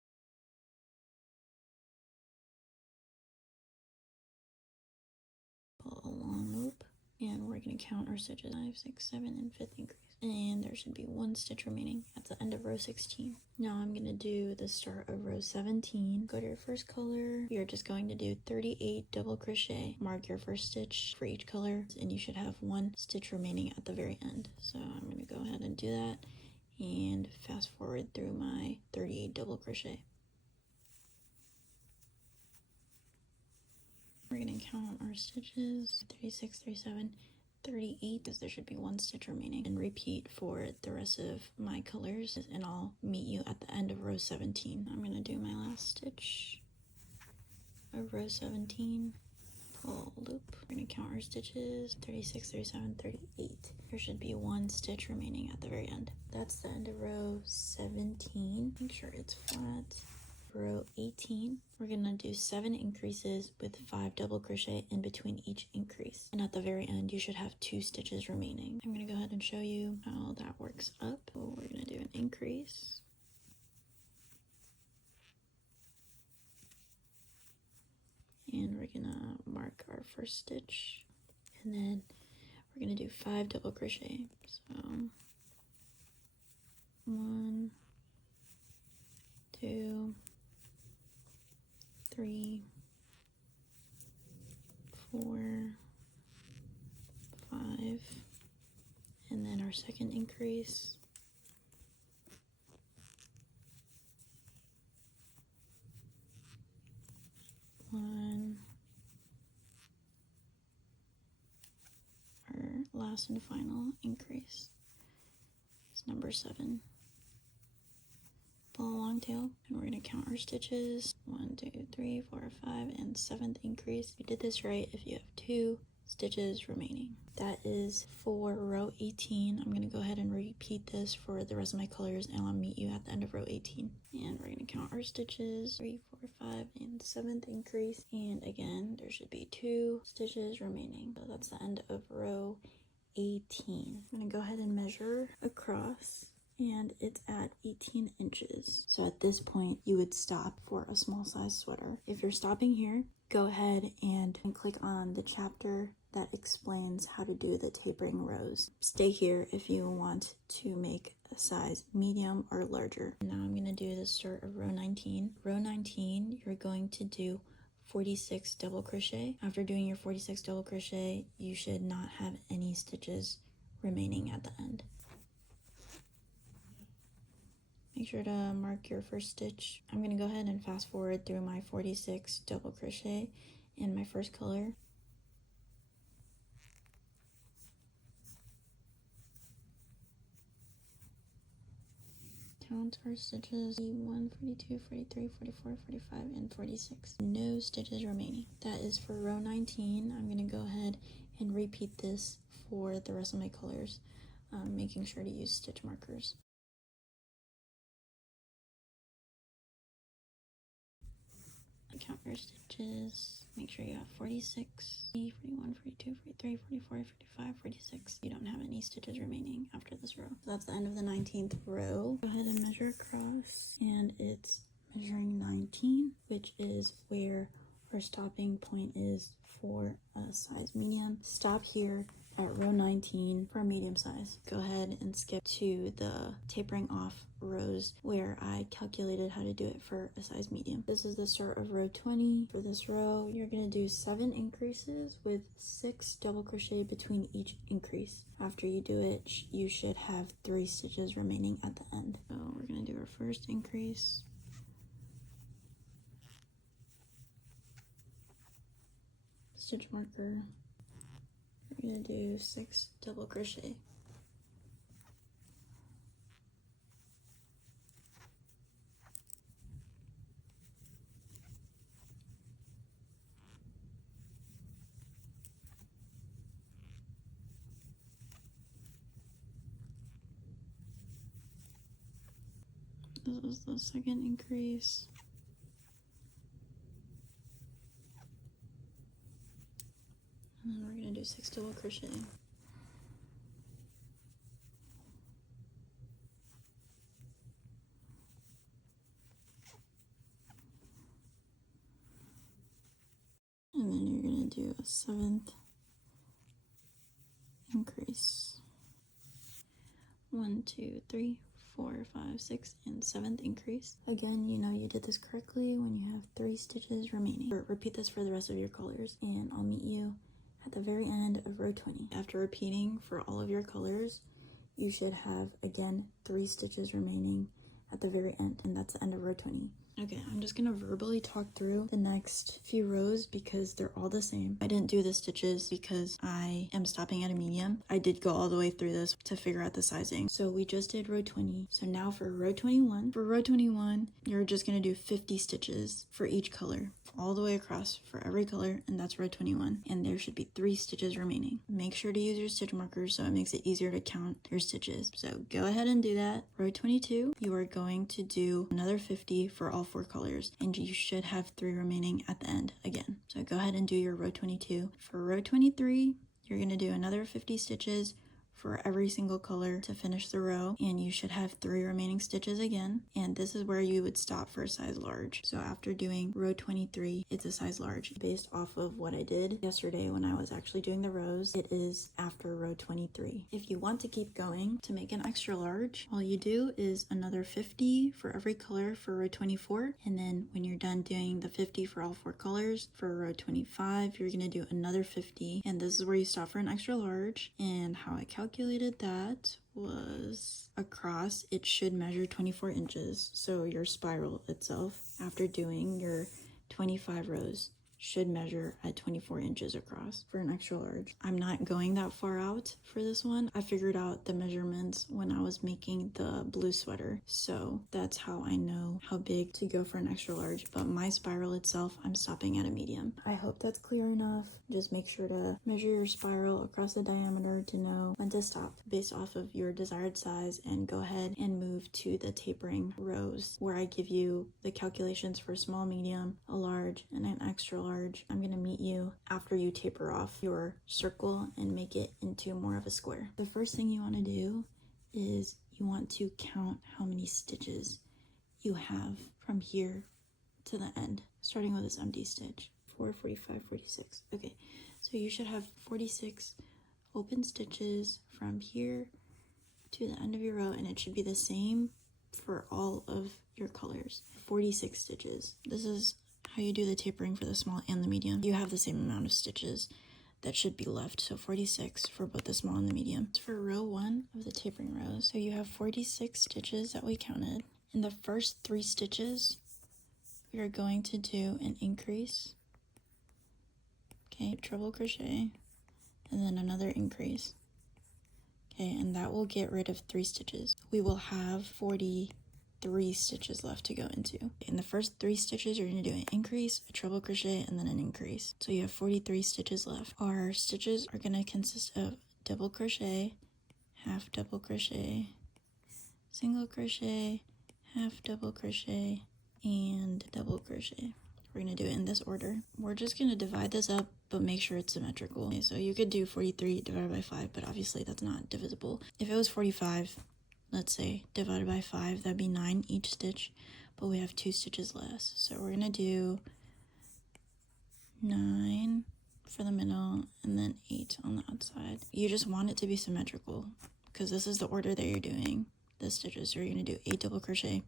Pull a long loop, and we're going to count our stitches. 5, 6, 7, and 5th increase. And there should be 1 stitch remaining at the end of row 16. Now I'm going to do the start of row 17. Go to your first color. You're just going to do 38 double crochet. Mark your first stitch for each color, and you should have 1 stitch remaining at the very end. So I'm going to go ahead and do that and fast forward through my 38 double crochet. We're going to count our stitches. 36, 37, 38, because there should be 1 stitch remaining, and repeat for the rest of my colors, and I'll meet you at the end of row 17. I'm going to do my last stitch of row 17, pull a loop. We're going to count our stitches. 36, 37, 38. There should be 1 stitch remaining at the very end. That's the end of row 17. Make sure it's flat. Row 18, we're going to do 7 increases with 5 double crochet in between each increase, and at the very end you should have 2 stitches remaining. I'm going to go ahead and show you how that works up. So we're going to do an increase, and we're going to mark our first stitch, and then we're going to do 5 double crochet. So 1, 2, 3, 4, 5, and then our second increase. 1, our last and final increase is number 7. Pull a long tail, and we're going to count our stitches. 1, 2, 3, 4, 5, and 7th increase. You did this right if you have 2 stitches remaining. That is for row 18. I'm going to go ahead and repeat this for the rest of my colors, and I'll meet you at the end of row 18. And we're going to count our stitches. 3, 4, 5, and 7th increase. And again, there should be 2 stitches remaining. So that's the end of row 18. I'm going to go ahead and measure across, and it's at 18 inches. So at this point, you would stop for a small size sweater. If you're stopping here, go ahead and click on the chapter that explains how to do the tapering rows. Stay here if you want to make a size medium or larger. Now I'm going to do the start of row 19. Row 19, you're going to do 46 double crochet. After doing your 46 double crochet, you should not have any stitches remaining at the end. Make sure to mark your first stitch. I'm going to go ahead and fast forward through my 46 double crochet in my first color. count our stitches: 41, 42, 43, 44, 45, and 46. No stitches remaining. That is for row 19. I'm going to go ahead and repeat this for the rest of my colors, making sure to use stitch markers. Count your stitches. Make sure you have 46, 41, 42, 43, 44, 45, 46. You don't have any stitches remaining after this row. So that's the end of the 19th row. Go ahead and measure across, and it's measuring 19, which is where our stopping point is for a size medium. Stop here at row 19 for a medium size. Go ahead and skip to the tapering off rows where I calculated how to do it for a size medium. This is the start of row 20. For this row, you're going to do 7 increases with 6 double crochet between each increase. After you do it, you should have 3 stitches remaining at the end. So we're going to do our first increase. Stitch marker. We're going to do 6 double crochet. This was the second increase. And then we're going to do 6 double crochet. And then you're going to do a 7th increase. 1, 2, 3, 4, 5, 6, and 7th increase. Again, you know you did this correctly when you have 3 stitches remaining. Repeat this for the rest of your colors, and I'll meet you at the very end of row 20. After repeating for all of your colors, you should have, again, 3 stitches remaining at the very end, and that's the end of row 20. Okay, I'm just gonna verbally talk through the next few rows because they're all the same. I didn't do the stitches because I am stopping at a medium. I did go all the way through this to figure out the sizing. So we just did row 20. So now for row 21. For row 21, you're just gonna do 50 stitches for each color, all the way across for every color, and that's row 21. And there should be 3 stitches remaining. Make sure to use your stitch markers so it makes it easier to count your stitches. So go ahead and do that. Row 22, you are going to do another 50 for all 4 colors, and you should have 3 remaining at the end again. So go ahead and do your row 22. For row 23, you're going to do another 50 stitches for every single color to finish the row, and you should have 3 remaining stitches again, and this is where you would stop for a size large. So after doing row 23, it's a size large. Based off of what I did yesterday when I was actually doing the rows, it is after row 23. If you want to keep going to make an extra large, all you do is another 50 for every color for row 24, and then when you're done doing the 50 for all 4 colors, for row 25, you're going to do another 50, and this is where you stop for an extra large. And how I calculated that was across, it should measure 24 inches. So your spiral itself, after doing your 25 rows, should measure at 24 inches across for an extra large. I'm not going that far out for this one. I figured out the measurements when I was making the blue sweater, so that's how I know how big to go for an extra large. But my spiral itself, I'm stopping at a medium. I hope that's clear enough. Just make sure to measure your spiral across the diameter to know when to stop based off of your desired size, and go ahead and move to the tapering rows where I give you the calculations for small, medium, a large, and an extra large. I'm going to meet you after you taper off your circle and make it into more of a square. The first thing you want to do is you want to count how many stitches you have from here to the end, starting with this empty stitch. 4, 45, 46. Okay, so you should have 46 open stitches from here to the end of your row, and it should be the same for all of your colors. 46 stitches. This is how you do the tapering for the small and the medium. You have the same amount of stitches that should be left, so 46 for both the small and the medium. For row 1 of the tapering rows, so you have 46 stitches that we counted. In the first 3 stitches, we are going to do an increase, okay, treble crochet, and then another increase, okay, and that will get rid of 3 stitches. We will have 47 3 stitches left to go into. In the first 3 stitches, you're going to do an increase, a treble crochet, and then an increase. So you have 43 stitches left. Our stitches are going to consist of double crochet, half double crochet, single crochet, half double crochet, and double crochet. We're going to do it in this order. We're just going to divide this up, but make sure it's symmetrical. Okay, so you could do 43 divided by 5, but obviously that's not divisible. If it was 45, let's say, divided by 5, that'd be 9 each stitch, but we have 2 stitches less. So we're going to do 9 for the middle, and then 8 on the outside. You just want it to be symmetrical, because this is the order that you're doing the stitches. So you're going to do 8 double crochet,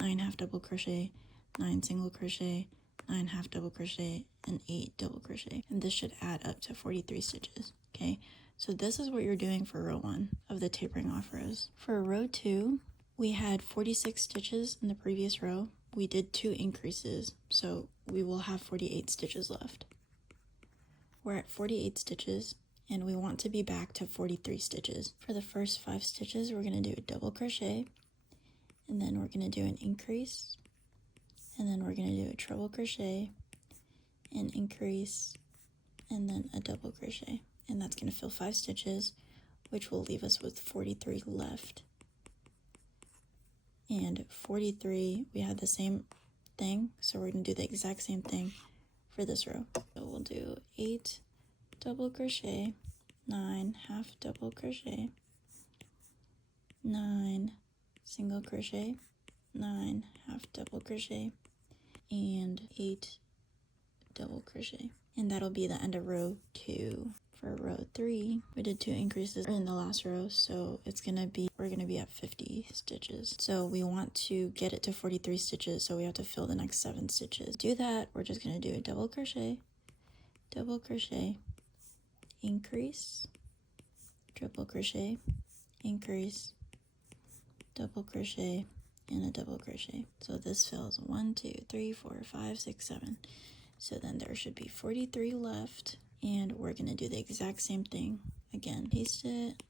9 half double crochet, 9 single crochet, 9 half double crochet, and 8 double crochet. And this should add up to 43 stitches, okay? So this is what you're doing for row 1 of the tapering off rows. For row 2, we had 46 stitches in the previous row. We did 2 increases, so we will have 48 stitches left. We're at 48 stitches, and we want to be back to 43 stitches. For the first 5 stitches, we're going to do a double crochet, and then we're going to do an increase, and then we're going to do a treble crochet, an increase, and then a double crochet. And that's going to fill 5 stitches, which will leave us with 43 left. And 43, we had the same thing, so we're going to do the exact same thing for this row. So we'll do 8 double crochet, 9 half double crochet, 9 single crochet, 9 half double crochet, and 8 double crochet. And that'll be the end of row 2. For row 3, we did 2 increases in the last row, so we're gonna be at 50 stitches. So we want to get it to 43 stitches, so we have to fill the next 7 stitches. To do that, we're just gonna do a double crochet, increase, triple crochet, increase, double crochet, and a double crochet. So this fills 1, 2, 3, 4, 5, 6, 7. So then there should be 43 left. And we're going to do the exact same thing again. Paste it.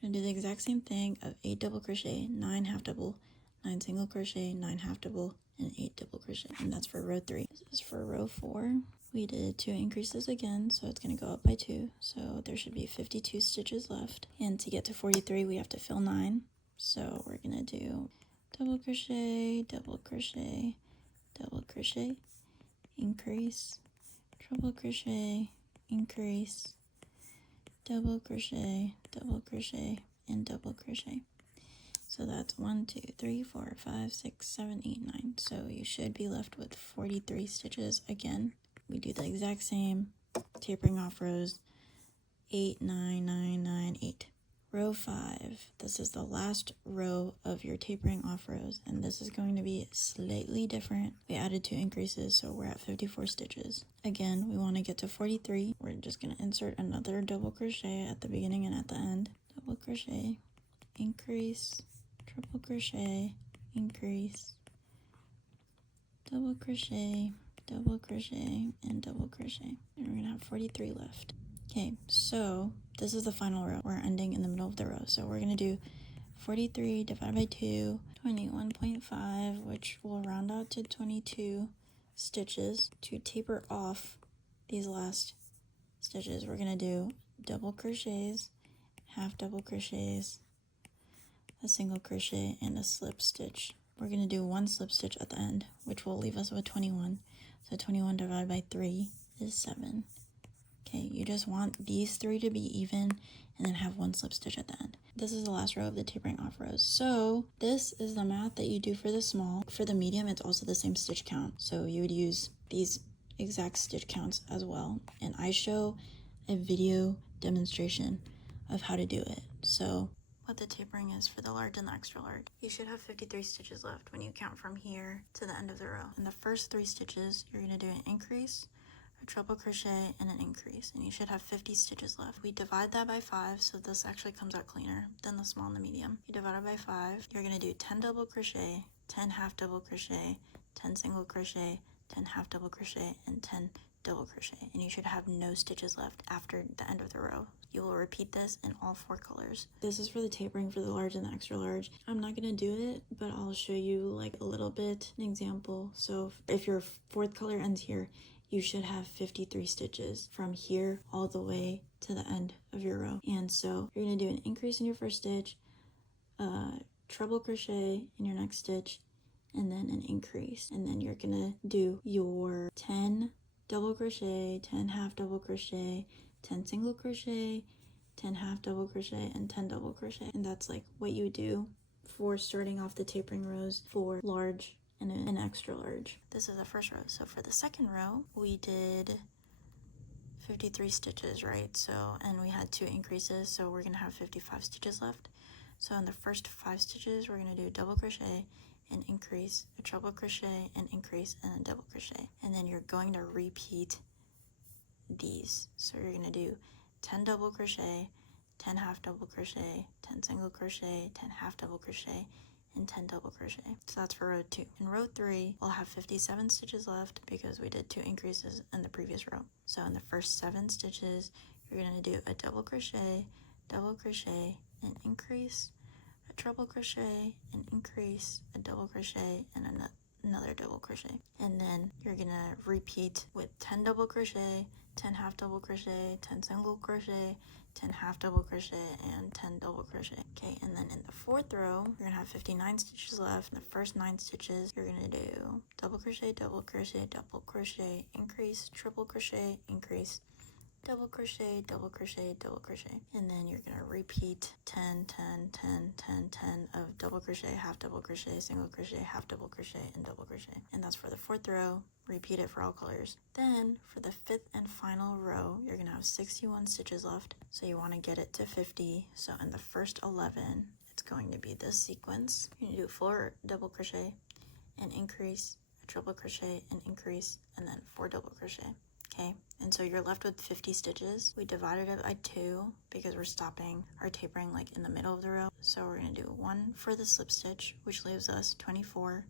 We're going to do the exact same thing of 8 double crochet, 9 half double, 9 single crochet, 9 half double, and 8 double crochet. And that's for row 3. This is for row 4. We did 2 increases again, so it's going to go up by 2. So there should be 52 stitches left. And to get to 43, we have to fill 9. So we're going to do double crochet, double crochet, double crochet, increase, treble crochet, increase, double crochet, and double crochet. So that's 1, 2, 3, 4, 5, 6, 7, 8, 9. So you should be left with 43 stitches again. We do the exact same tapering off rows, 8, 9, 9, 9, 8. Row 5, this is the last row of your tapering off rows, and this is going to be slightly different. We added 2 increases, so we're at 54 stitches. Again, we want to get to 43. We're just going to insert another double crochet at the beginning and at the end. Double crochet, increase, triple crochet, increase, double crochet, and double crochet. And we're going to have 43 left. Okay, so this is the final row. We're ending in the middle of the row. So we're going to do 43 divided by 2, 21.5, which will round out to 22 stitches. To taper off these last stitches, we're going to do double crochets, half double crochets, a single crochet, and a slip stitch. We're going to do 1 slip stitch at the end, which will leave us with 21. So 21 divided by 3 is 7. Okay, you just want these 3 to be even and then have 1 slip stitch at the end. This is the last row of the tapering off rows. So this is the math that you do for the small. For the medium, it's also the same stitch count. So you would use these exact stitch counts as well. And I show a video demonstration of how to do it. So what the tapering is for the large and the extra large. You should have 53 stitches left when you count from here to the end of the row. In the first 3 stitches, you're going to do an increase, a treble crochet, and an increase, and you should have 50 stitches left. We divide that by 5, so this actually comes out cleaner than the small and the medium. You divide it by 5, you're going to do 10 double crochet, 10 half double crochet, 10 single crochet, 10 half double crochet, and 10 double crochet, and you should have no stitches left after the end of the row. You will repeat this in all 4 colors. This is for the tapering for the large and the extra large. I'm not gonna do it, but I'll show you like a little bit, an example. So if your 4th color ends here, you should have 53 stitches from here all the way to the end of your row. And so you're gonna do an increase in your first stitch, treble crochet in your next stitch, and then an increase. And then you're gonna do your 10 double crochet, 10 half double crochet, 10 single crochet, 10 half double crochet, and 10 double crochet. And that's like what you do for starting off the tapering rows for large and an extra large. This is the first row. So for the second row, we did 53 stitches, right? So, and we had 2 increases, so we're gonna have 55 stitches left. So in the first 5 stitches, we're gonna do double crochet, an increase, a treble crochet, an increase, and a double crochet. And then you're going to repeat these. So you're gonna do 10 double crochet, 10 half double crochet, 10 single crochet, 10 half double crochet, and 10 double crochet. So that's for row 2. In row 3, we'll have 57 stitches left because we did 2 increases in the previous row. So in the first 7 stitches, you're gonna do a double crochet, an increase, a treble crochet, an increase, a double crochet, and another double crochet. And then you're gonna repeat with 10 double crochet, 10 half double crochet, 10 single crochet, 10 half double crochet, and 10 double crochet. Okay, and then in the 4th row, you're gonna have 59 stitches left. In the first 9 stitches, you're gonna do double crochet, increase, triple crochet, increase, double crochet, and then you're gonna repeat 10, 10, 10, 10, 10 of double crochet, half double crochet, single crochet, half double crochet, and double crochet. And that's for the 4th row. Repeat it for all colors. Then for the 5th and final row, you're gonna have 61 stitches left. So you wanna get it to 50. So in the first 11, it's going to be this sequence. You're gonna do 4 double crochet, an increase, a triple crochet, an increase, and then 4 double crochet. Okay, and so you're left with 50 stitches. We divided it by 2 because we're stopping our tapering like in the middle of the row. So we're gonna do 1 for the slip stitch, which leaves us 24.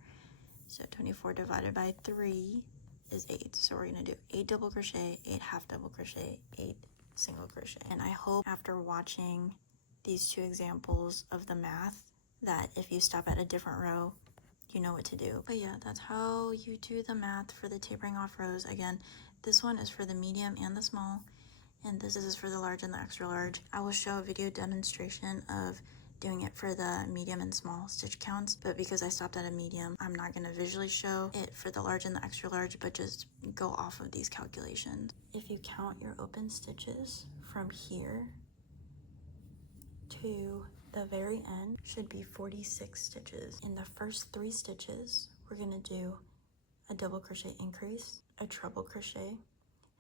So 24 divided by 3 is 8. So we're gonna do 8 double crochet, 8 half double crochet, 8 single crochet. And I hope after watching these 2 examples of the math that if you stop at a different row, you know what to do. But yeah, that's how you do the math for the tapering off rows. Again, this one is for the medium and the small, and this is for the large and the extra large. I will show a video demonstration of doing it for the medium and small stitch counts, but because I stopped at a medium, I'm not going to visually show it for the large and the extra large, but just go off of these calculations. If you count your open stitches from here to the very end, should be 46 stitches. In the first 3 stitches, we're going to do a double crochet increase, a treble crochet,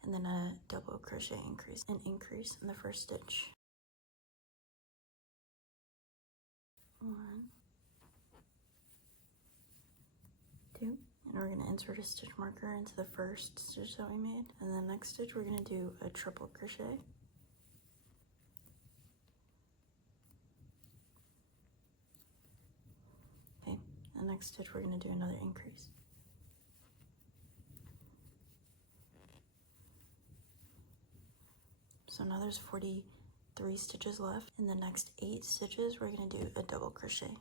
and then a double crochet increase, an increase in the first stitch. 1, 2, and we're going to insert a stitch marker into the first stitch that we made, and the next stitch we're going to do a triple crochet, okay, the next stitch we're going to do another increase. So now there's 43 stitches left. In the next 8 stitches, we're going to do a double crochet.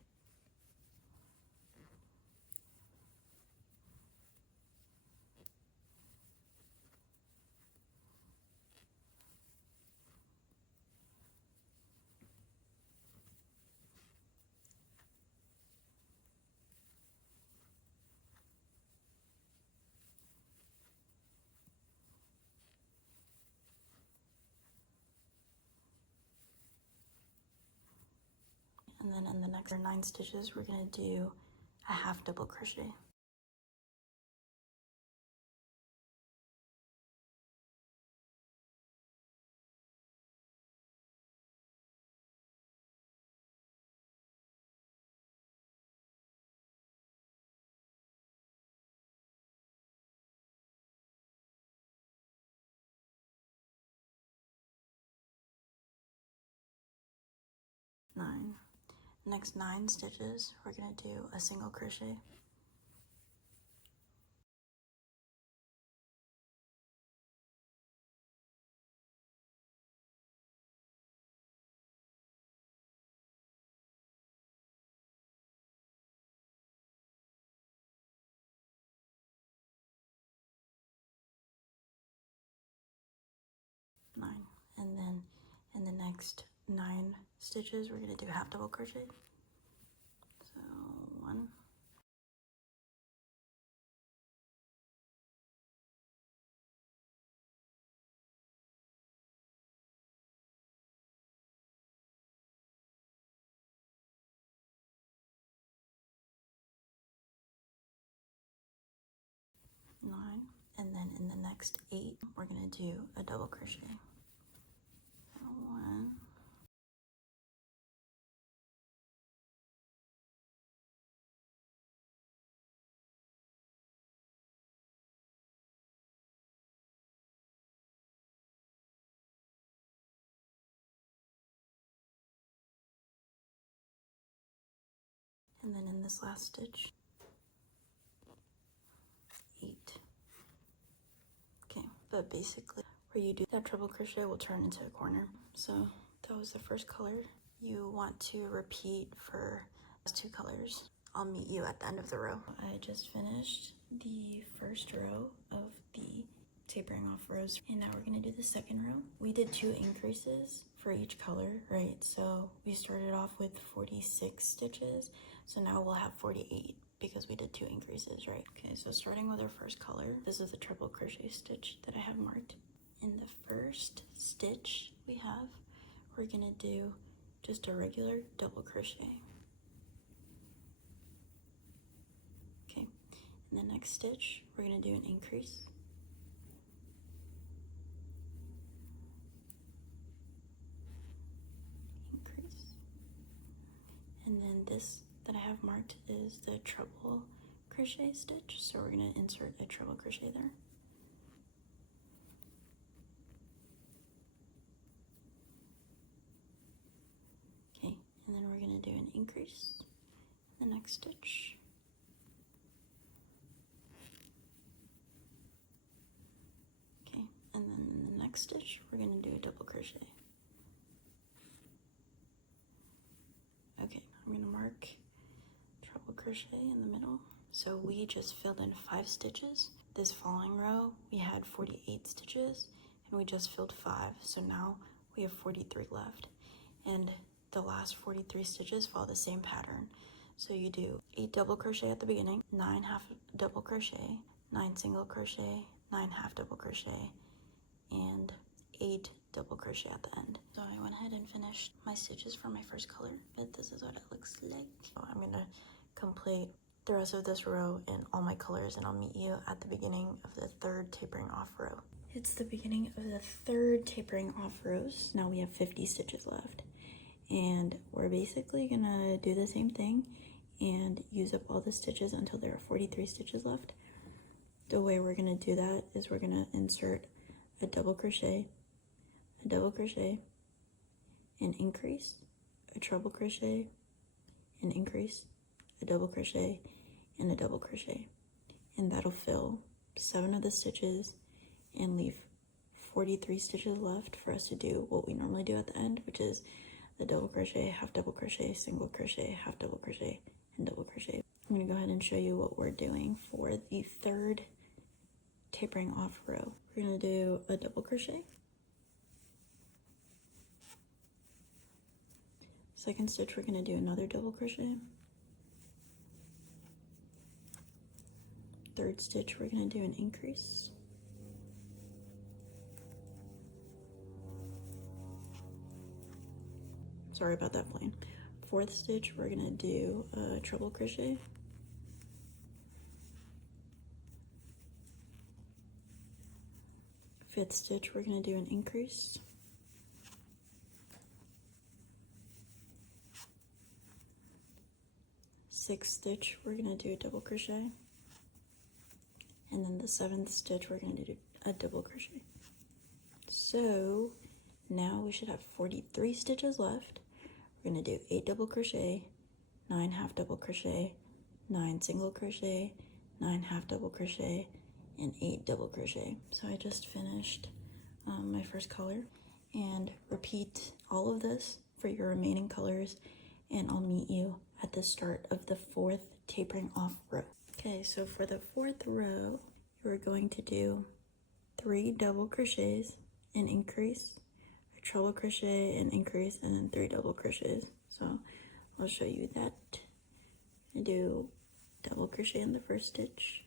And then in the next 9 stitches, we're going to do a half double crochet. Nine. Next 9 stitches, we're going to do a single crochet. next 9 stitches, we're going to do half double crochet. So 1, 9, and then in the next 8 we're going to do a double crochet. So 1, and then in this last stitch 8. Okay, but basically where you do that treble crochet will turn into a corner. So that was the first color. You want to repeat for those 2 colors. I'll meet you at the end of the row. I just finished the first row of the tapering off rows, and now we're going to do the second row. We did 2 increases for each color, right? So we started off with 46 stitches, so now we'll have 48 because we did 2 increases, right? Okay, so starting with our first color, this is the triple crochet stitch that I have marked. In the first stitch we're gonna do just a regular double crochet. Okay, in the next stitch, we're gonna do an increase. Increase. And then this that I have marked is the treble crochet stitch, so we're gonna insert a treble crochet there. Okay, and then we're gonna do an increase in the next stitch. Okay, and then in the next stitch, we're gonna do a double crochet. Okay, I'm gonna mark treble crochet in the middle. So we just filled in 5 stitches. This following row, we had 48 stitches, and we just filled 5. So now we have 43 left. And the last 43 stitches follow the same pattern. So you do 8 double crochet at the beginning, 9 half double crochet, 9 single crochet, 9 half double crochet, and 8 double crochet at the end. So I went ahead and finished my stitches for my first color, but this is what it looks like. So I'm gonna complete the rest of this row in all my colors, and I'll meet you at the beginning of the 3rd tapering off row. It's the beginning of the 3rd tapering off rows. Now we have 50 stitches left, and we're basically gonna do the same thing and use up all the stitches until there are 43 stitches left. The way we're gonna do that is we're gonna insert a double crochet, an increase, a treble crochet, an increase, a double crochet, and a double crochet, and that'll fill 7 of the stitches and leave 43 stitches left for us to do what we normally do at the end, which is the double crochet, half double crochet, single crochet, half double crochet, and double crochet. I'm going to go ahead and show you what we're doing for the 3rd tapering off row. We're going to do a double crochet, second stitch we're going to do another double crochet, 3rd stitch we're going to do an increase, sorry about that plane, 4th stitch we're going to do a treble crochet, 5th stitch we're going to do an increase, 6th stitch we're going to do a double crochet, and then the 7th stitch we're going to do a double crochet. So now we should have 43 stitches left. We're going to do 8 double crochet, 9 half double crochet, 9 single crochet, 9 half double crochet, and 8 double crochet. So I just finished my first color, and repeat all of this for your remaining colors, and I'll meet you at the start of the 4th tapering off row. Okay, so for the 4th row, you're going to do 3 double crochets, an increase, a treble crochet and increase, and then 3 double crochets. So I'll show you that. I do double crochet in the first stitch,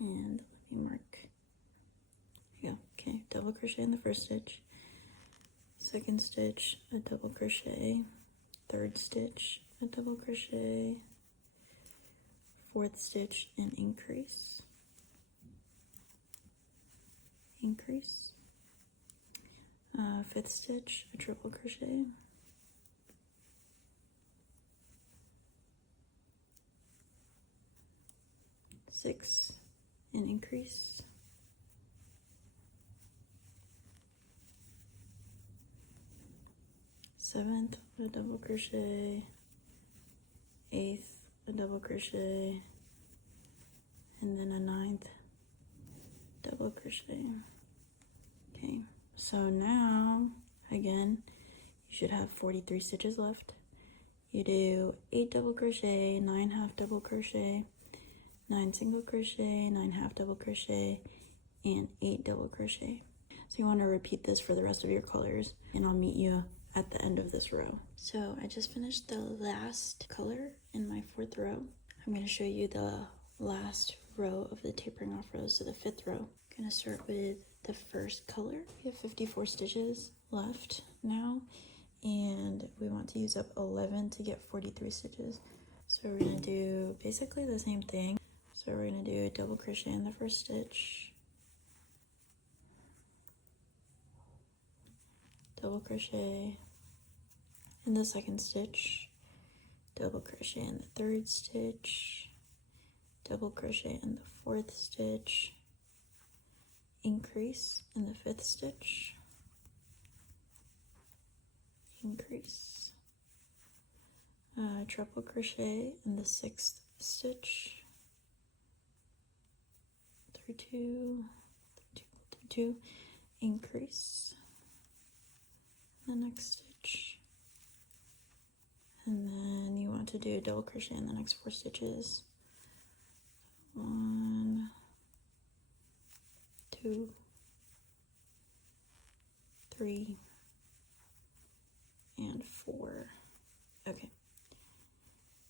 and let me mark. Yeah, okay, double crochet in the first stitch, second stitch, a double crochet, third stitch, a double crochet, fourth stitch, and increase, fifth stitch, a triple crochet, sixth, and increase, seventh, a double crochet, eighth, a double crochet, and then a ninth double crochet. Okay, so now again you should have 43 stitches left. You do 8 double crochet, 9 half double crochet, 9 single crochet, 9 half double crochet, and 8 double crochet. So you want to repeat this for the rest of your colors, and I'll meet you at the end of this row. So I just finished the last color in my 4th row. I'm going to show you the last row of the tapering off rows, so the 5th row. I'm going to start with the first color. We have 54 stitches left now, and we want to use up 11 to get 43 stitches. So we're going to do basically the same thing. So we're going to do a double crochet in the first stitch, double crochet in the second stitch, double crochet in the third stitch, double crochet in the fourth stitch, increase in the fifth stitch, increase, triple crochet in the sixth stitch, through two, increase in the next stitch, and then you want to do a double crochet in the next 4 stitches. 1, 2, 3, and 4. Okay,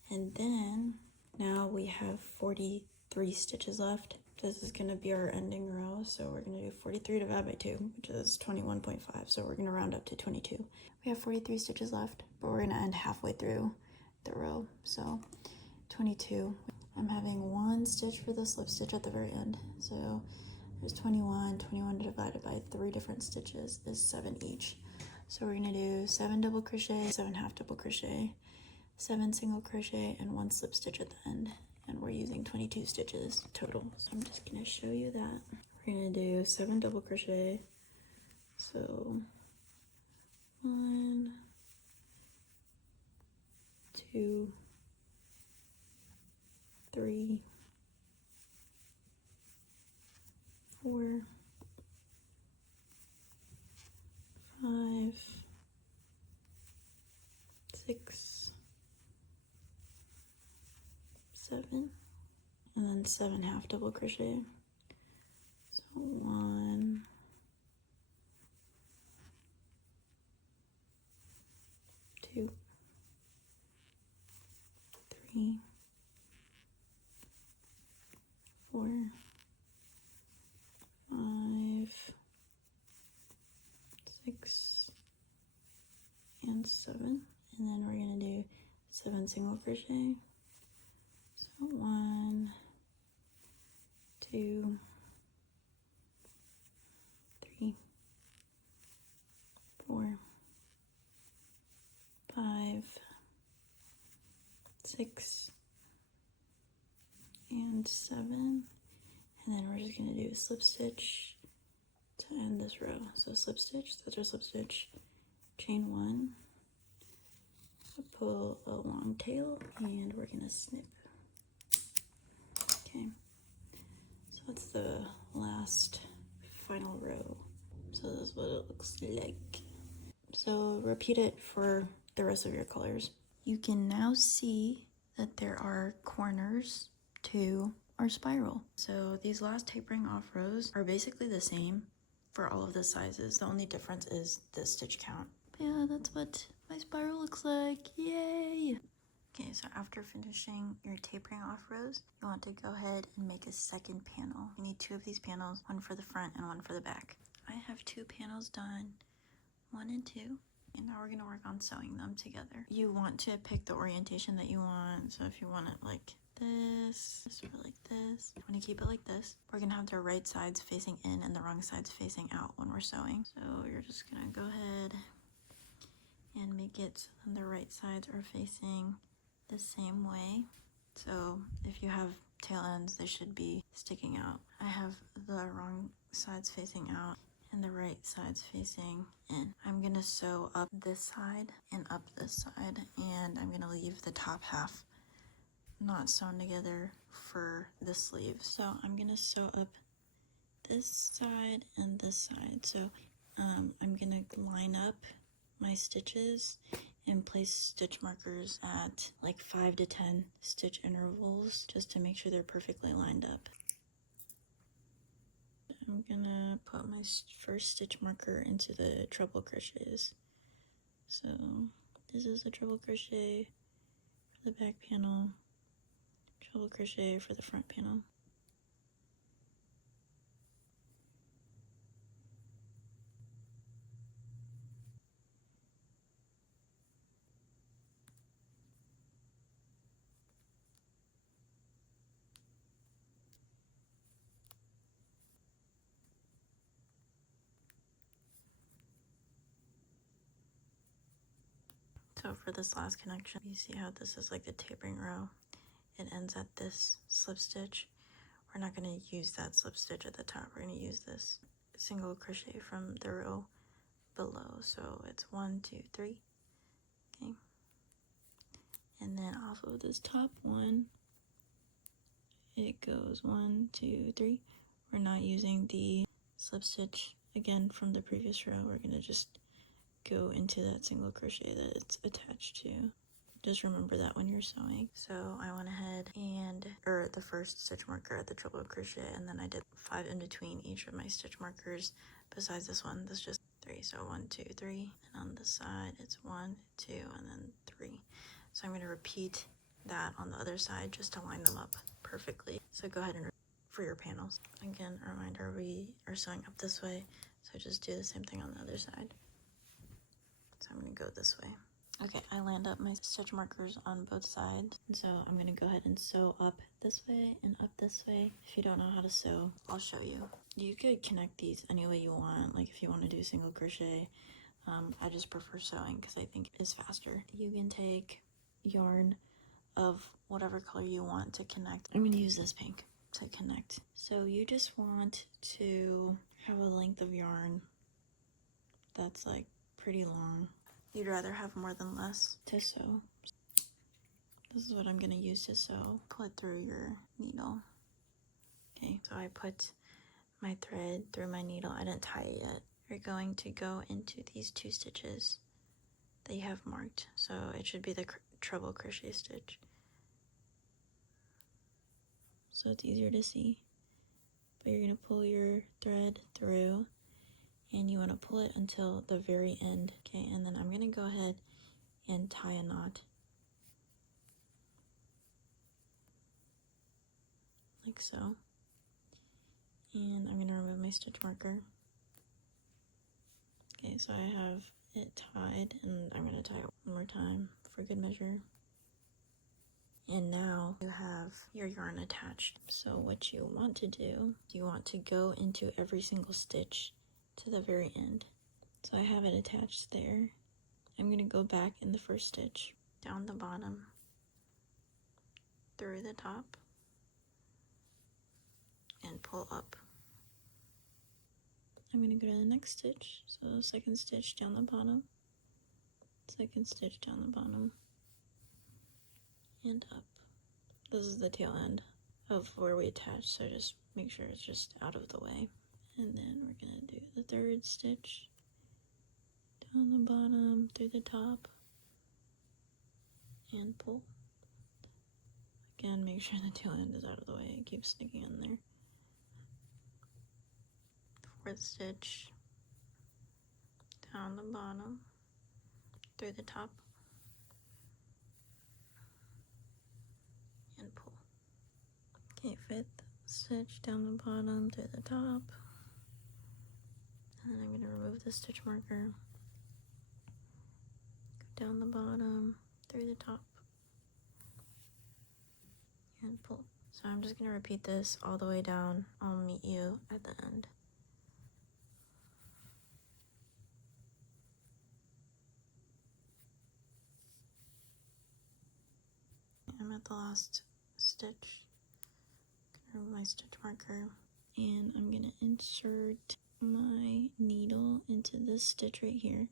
and then now we have 43 stitches left. This is going to be our ending row, so we're going to do 43 divided by 2, which is 21.5, so we're going to round up to 22. We have 43 stitches left, but we're going to end halfway through the row, so 22. I'm having 1 stitch for the slip stitch at the very end, so there's 21 divided by 3 different stitches is 7 each. So we're going to do 7 double crochet, 7 half double crochet, 7 single crochet, and 1 slip stitch at the end. And we're using 22 stitches total. So I'm just going to show you that. We're going to do 7 double crochet. So 1, 2, 3, 4, 5, 6, 7, and then 7 half double crochet. So 1, 2, 3, 4, 5, 6, and 7, and then we're going to do 7 single crochet. So 1, 2, 3, 4, 5, 6, and 7, and then we're just going to do a slip stitch to end this row. So slip stitch, that's our slip stitch, chain 1, pull a long tail, and we're going to snip. Okay, so that's the last final row. So this is what it looks like. So repeat it for the rest of your colors. You can now see that there are corners to our spiral. So these last tapering off rows are basically the same for all of the sizes. The only difference is the stitch count. But yeah, that's what my spiral looks like. Yay! Okay, so after finishing your tapering off rows, you want to go ahead and make a second panel. You need 2 of these panels, one for the front and one for the back. I have 2 panels done, 1 and 2. And now we're gonna work on sewing them together. You want to pick the orientation that you want. So if you want it like this or like this, you want to keep it like this. We're gonna have the right sides facing in and the wrong sides facing out when we're sewing. So you're just gonna go ahead and make it so that the right sides are facing the same way. So if you have tail ends, they should be sticking out. I have the wrong sides facing out and the right side's facing in. I'm gonna sew up this side and up this side, and I'm gonna leave the top half not sewn together for the sleeve. So I'm gonna sew up this side and this side. So I'm gonna line up my stitches and place stitch markers at like 5 to 10 stitch intervals just to make sure they're perfectly lined up. I'm gonna put my first stitch marker into the treble crochets. So this is the treble crochet for the back panel, treble crochet for the front panel. So for this last connection, you see how this is like the tapering row. It ends at this slip stitch. We're not going to use that slip stitch at the top. We're going to use this single crochet from the row below. So it's 1, 2, 3. Okay. And then off of this top one, it goes 1, 2, 3. We're not using the slip stitch again from the previous row. We're going to just go into that single crochet that it's attached to. Just remember that when you're sewing. So I went ahead and, the first stitch marker at the treble crochet, and then I did 5 in between each of my stitch markers besides this one. This is just 3. So 1, 2, 3. And on this side, it's 1, 2, and then 3. So I'm going to repeat that on the other side just to line them up perfectly. So go ahead and for your panels. Again, a reminder, we are sewing up this way, so just do the same thing on the other side. So I'm going to go this way. Okay, I land up my stitch markers on both sides. So I'm going to go ahead and sew up this way and up this way. If you don't know how to sew, I'll show you. You could connect these any way you want. Like if you want to do single crochet, I just prefer sewing because I think it's faster. You can take yarn of whatever color you want to connect. I'm going to use this pink to connect. So you just want to have a length of yarn that's like pretty long. You'd rather have more than less to sew. This is what I'm going to use to sew. Pull it through your needle. Okay, so I put my thread through my needle. I didn't tie it yet. You're going to go into these 2 stitches that you have marked. So it should be the treble crochet stitch. So it's easier to see. But you're going to pull your thread through, and you want to pull it until the very end. Okay, and then I'm going to go ahead and tie a knot. Like so. And I'm going to remove my stitch marker. Okay, so I have it tied, and I'm going to tie it one more time for good measure. And now you have your yarn attached. So what you want to do, you want to go into every single stitch to the very end. So I have it attached there. I'm going to go back in the first stitch, down the bottom, through the top, and pull up. I'm going to go to the next stitch. So second stitch down the bottom, second stitch down the bottom, and up. This is the tail end of where we attach, so just make sure it's just out of the way. And then we're going to do the third stitch down the bottom, through the top, and pull. Again, make sure the tail end is out of the way. It keeps sticking in there. fourth stitch down the bottom through the top and pull. Okay, fifth stitch down the bottom through the top, and then I'm going to remove the stitch marker, go down the bottom through the top and pull. So I'm just going to repeat this all the way down. I'll meet you at the end. I'm at the last stitch. Remove my stitch marker, and I'm going to insert my needle into this stitch right here.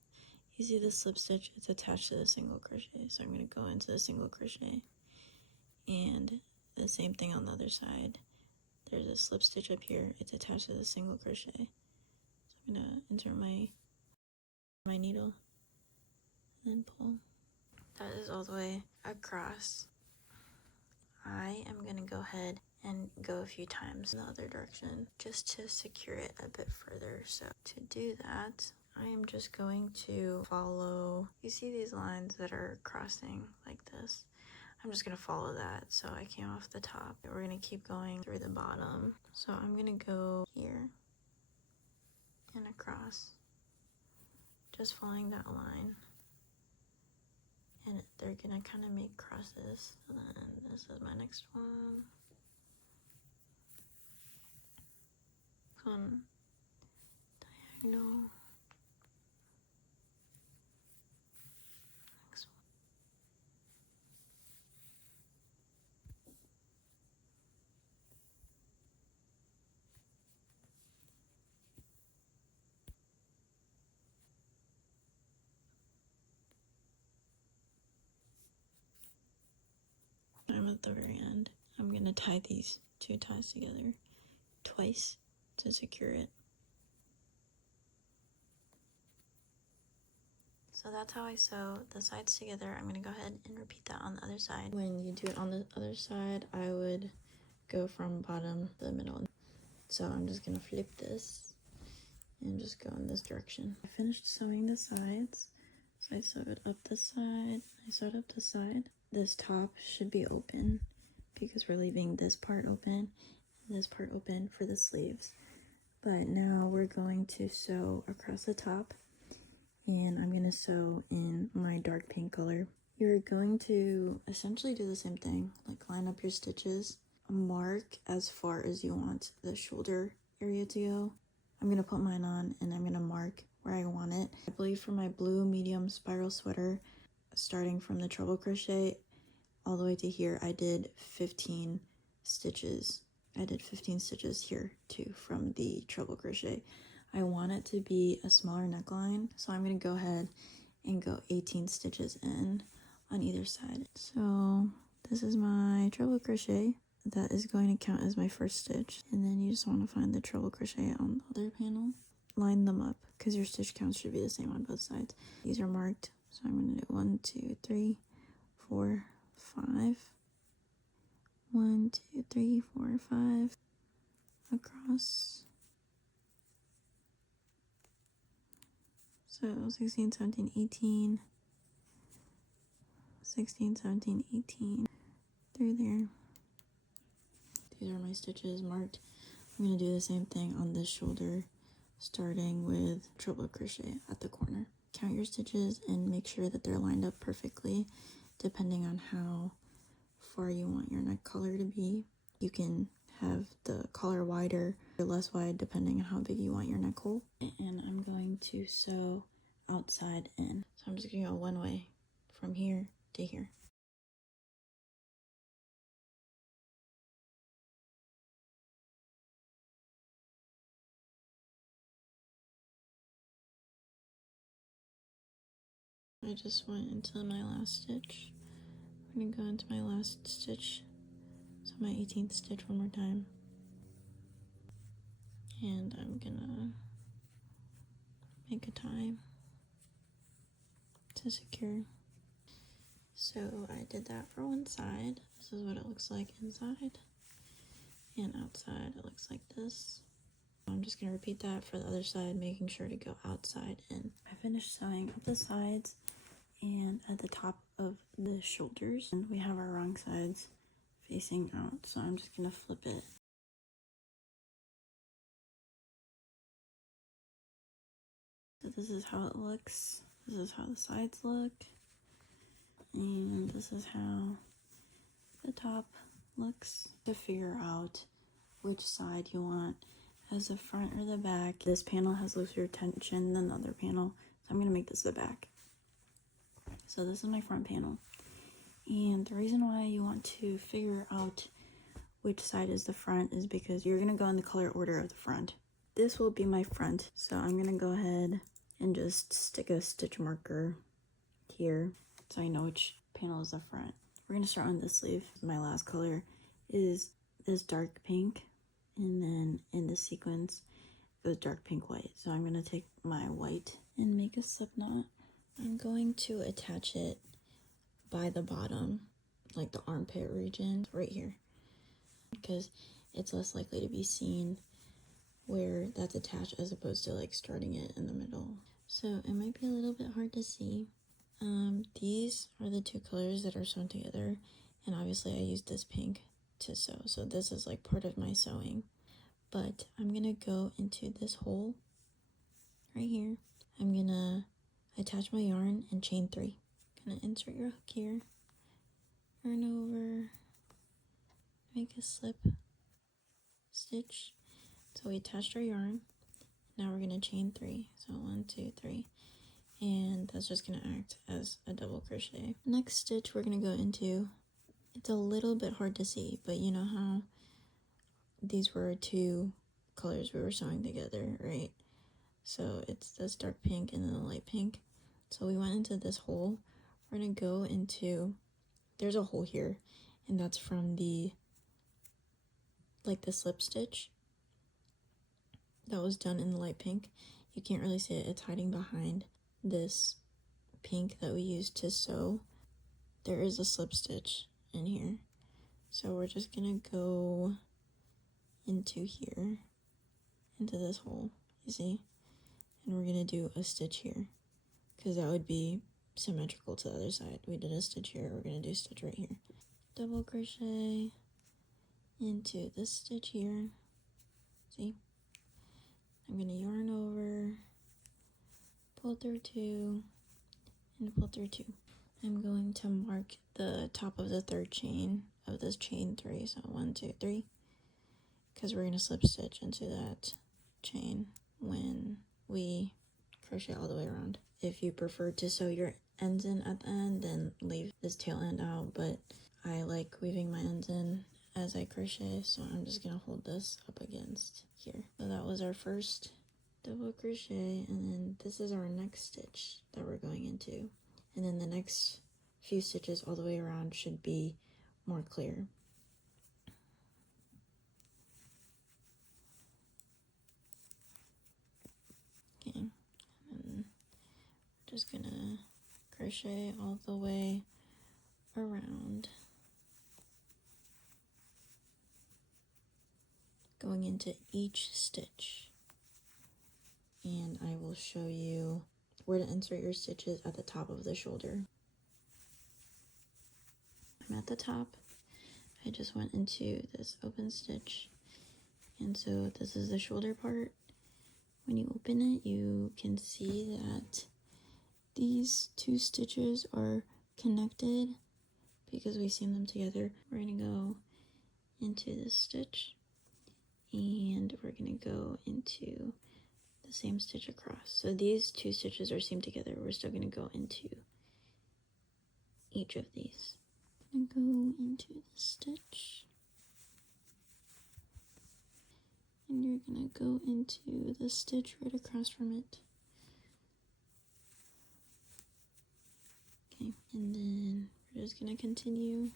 You see the slip stitch, it's attached to the single crochet, so I'm going to go into the single crochet, and the same thing on the other side. There's a slip stitch up here, it's attached to the single crochet. So I'm going to insert my needle and then pull. That is all the way across. I am going to go ahead and go a few times in the other direction just to secure it a bit further. So to do that, I am just going to follow, you see these lines that are crossing like this? I'm just going to follow that. So I came off the top. We're going to keep going through the bottom. So I'm going to go here and across, just following that line. And they're going to kind of make crosses. And then this is my next one. One diagonal. Next one. I'm at the very end. I'm going to tie these two ties together twice to secure it. So that's how I sew the sides together. I'm going to go ahead and repeat that on the other side. When you do it on the other side, I would go from bottom to the middle. So I'm just going to flip this and just go in this direction. I finished sewing the sides. So I sewed up the side, I sewed up the side. This top should be open because we're leaving this part open and this part open for the sleeves. But now we're going to sew across the top, and I'm going to sew in my dark pink color. You're going to essentially do the same thing, like line up your stitches, mark as far as you want the shoulder area to go. I'm going to put mine on and I'm going to mark where I want it. I believe for my blue medium spiral sweater, starting from the treble crochet all the way to here, I did 15 stitches. I did 15 stitches here too from the treble crochet. I want it to be a smaller neckline, so I'm going to go ahead and go 18 stitches in on either side. So this is my treble crochet. That is going to count as my first stitch, and then you just want to find the treble crochet on the other panel. Line them up because your stitch counts should be the same on both sides. These are marked, so I'm going to do 1, 2, 3, 4, 5. 1, 2, 3, 4, 5 across. So 16, 17, 18, 16, 17, 18 through there. These are my stitches marked. I'm going to do the same thing on this shoulder, starting with treble crochet at the corner. Count your stitches and make sure that they're lined up perfectly depending on how far you want your neck collar to be. You can have the collar wider or less wide depending on how big you want your neck hole. And I'm going to sew outside in. So I'm just going to go one way from here to here. I just went into my last stitch. I'm going to go into my last stitch, so my 18th stitch one more time. And I'm going to make a tie to secure. So I did that for one side. This is what it looks like inside. And outside it looks like this. I'm just going to repeat that for the other side, making sure to go outside in. I finished sewing up the sides and at the top of the shoulders, and we have our wrong sides facing out, so I'm just going to flip it. So this is how it looks. This is how the sides look. And this is how the top looks. To figure out which side you want as the front or the back. This panel has looser tension than the other panel, so I'm going to make this the back. So this is my front panel. And the reason why you want to figure out which side is the front is because you're going to go in the color order of the front. This will be my front, so I'm going to go ahead and just stick a stitch marker here so I know which panel is the front. We're going to start on this sleeve. My last color is this dark pink, and then in the sequence it goes dark pink white. So I'm going to take my white and make a slip knot. I'm going to attach it by the bottom, like the armpit region right here, because it's less likely to be seen where that's attached as opposed to like starting it in the middle. So it might be a little bit hard to see. These are the two colors that are sewn together, and obviously I used this pink to sew, so this is like part of my sewing. But I'm gonna go into this hole right here. I'm gonna attach my yarn and chain 3. Gonna insert your hook here, yarn over, make a slip stitch. So we attached our yarn. Now we're gonna chain 3. So 1, 2, 3. And that's just gonna act as a double crochet. Next stitch we're gonna go into, it's a little bit hard to see, but you know how these were two colors we were sewing together, right? So it's this dark pink and then the light pink. So we went into this hole. We're gonna go into, there's a hole here, and that's from the, like the slip stitch that was done in the light pink. You can't really see it, it's hiding behind this pink that we used to sew. There is a slip stitch in here, so we're just gonna go into here, into this hole, you see, and we're gonna do a stitch here because that would be symmetrical to the other side. We did a stitch here, we're gonna do a stitch right here, double crochet into this stitch here, see, I'm gonna yarn over, pull through 2, and pull through 2. I'm going to mark the top of the third chain of this chain 3, so 1, 2, 3, because we're going to slip stitch into that chain when we crochet all the way around. If you prefer to sew your ends in at the end, then leave this tail end out, but I like weaving my ends in as I crochet, so I'm just going to hold this up against here. So that was our first double crochet, and then this is our next stitch that we're going into. And then the next few stitches all the way around should be more clear. Okay, and just gonna crochet all the way around, going into each stitch. And I will show you where to insert your stitches at the top of the shoulder. I'm at the top. I just went into this open stitch, and so this is the shoulder part. When you open it, you can see that these two stitches are connected because we seam them together. We're gonna go into this stitch, and we're gonna go into the same stitch across. So these two stitches are seamed together. We're still gonna go into each of these. I'm gonna go into the stitch, and you're gonna go into the stitch right across from it. Okay, and then we're just gonna continue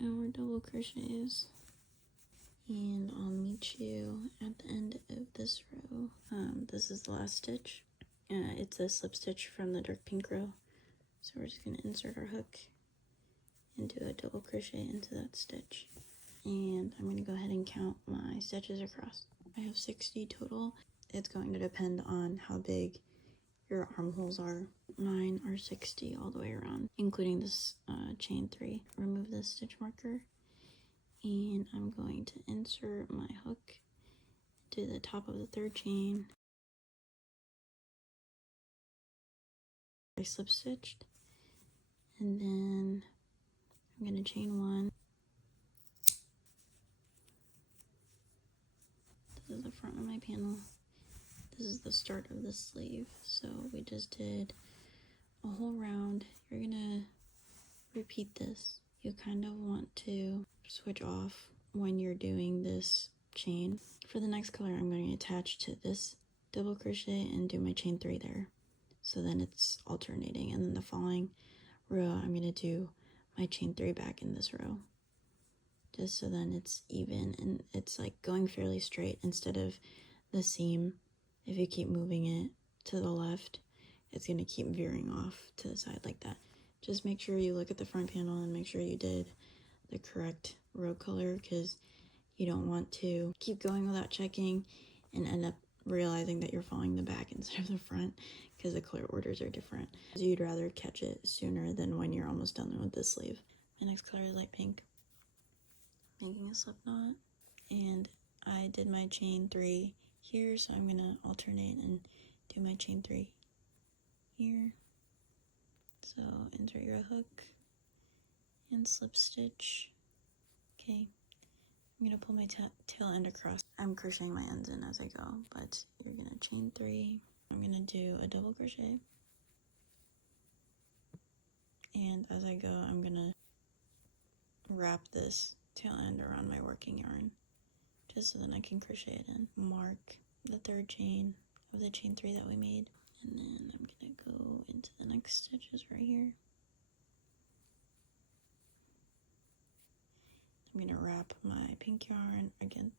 our double crochets, and I'll meet you at the end of this row. This is the last stitch. It's a slip stitch from the dark pink row, so we're just gonna insert our hook and do a double crochet into that stitch. And I'm gonna go ahead and count my stitches across. I have 60 total. It's going to depend on how big your armholes are. Mine are 60 all the way around, including this chain 3. Remove this stitch marker, and I'm going to insert my hook to the top of the 3rd chain. I slip stitched, and then I'm going to chain 1. This is the front of my panel. This is the start of the sleeve. So we just did a whole round. You're gonna repeat this. You kind of want to switch off when you're doing this chain. For the next color, I'm going to attach to this double crochet and do my chain 3 there. So then it's alternating, and then the following row, I'm going to do my chain 3 back in this row. Just so then it's even and it's like going fairly straight instead of the seam. If you keep moving it to the left, it's going to keep veering off to the side like that. Just make sure you look at the front panel and make sure you did the correct row color, because you don't want to keep going without checking and end up realizing that you're following the back instead of the front, because the color orders are different. So you'd rather catch it sooner than when you're almost done with the sleeve. My next color is light pink. Making a slip knot, and I did my chain 3 here, so I'm gonna alternate and do my chain 3 here. So insert your hook and slip stitch. Okay, I'm gonna pull my tail end across. I'm crocheting my ends in as I go, but you're gonna chain 3. I'm gonna do a double crochet, and as I go, I'm gonna wrap this tail end around my working yarn, just so then I can crochet it in. Mark the 3rd chain of the chain 3 that we made, and then I'm gonna go into the next stitches right here. I'm gonna wrap my pink yarn again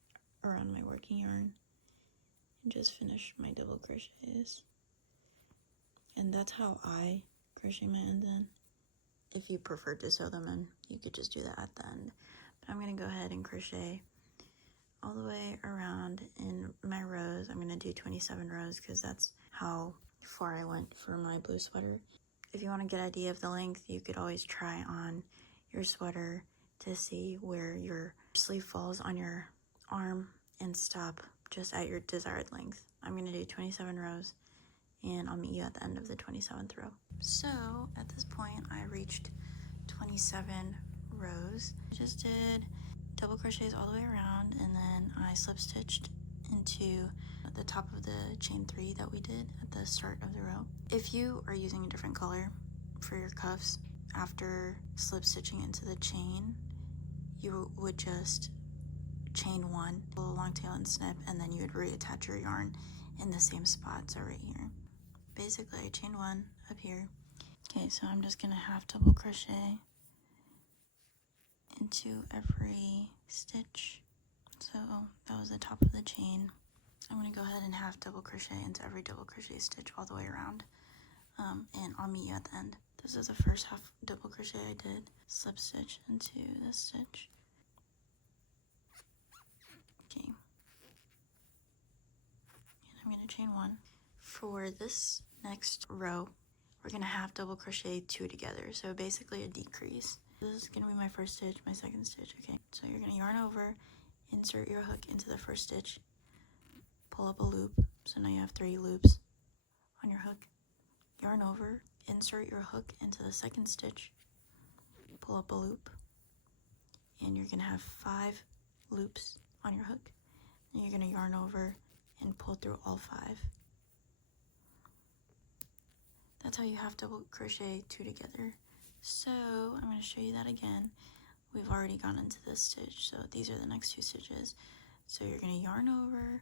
around my working yarn and just finish my double crochets. And that's how I crochet my ends in. If you prefer to sew them in, you could just do that at the end. But I'm gonna go ahead and crochet all the way around in my rows. I'm gonna do 27 rows because that's how far I went for my blue sweater. If you want to get an idea of the length, you could always try on your sweater to see where your sleeve falls on your arm and stop just at your desired length. I'm gonna do 27 rows, and I'll meet you at the end of the 27th row. So at this point, I reached 27 rows. I just did double crochets all the way around, and then I slip stitched into the top of the chain 3 that we did at the start of the row. If you are using a different color for your cuffs, after slip stitching into the chain, you would just chain 1, pull a long tail and snip, and then you would reattach your yarn in the same spot. So right here, basically I chained 1 up here. Okay, so I'm just gonna half double crochet into every stitch. So that was the top of the chain. I'm gonna go ahead and half double crochet into every double crochet stitch all the way around, and I'll meet you at the end. This is the first half double crochet I did. Slip stitch into this stitch. Okay, and I'm gonna chain 1. For this next row, we're gonna half double crochet 2 together, so basically a decrease. This is gonna be my first stitch, my second stitch. Okay, so you're gonna yarn over, insert your hook into the first stitch, pull up a loop, so now you have 3 loops on your hook. Yarn over, insert your hook into the second stitch, pull up a loop, and you're gonna have 5 loops on your hook. And you're gonna yarn over and pull through all 5. That's how you half double crochet 2 together. So I'm going to show you that again. We've already gone into this stitch, so these are the next 2 stitches. So you're going to yarn over,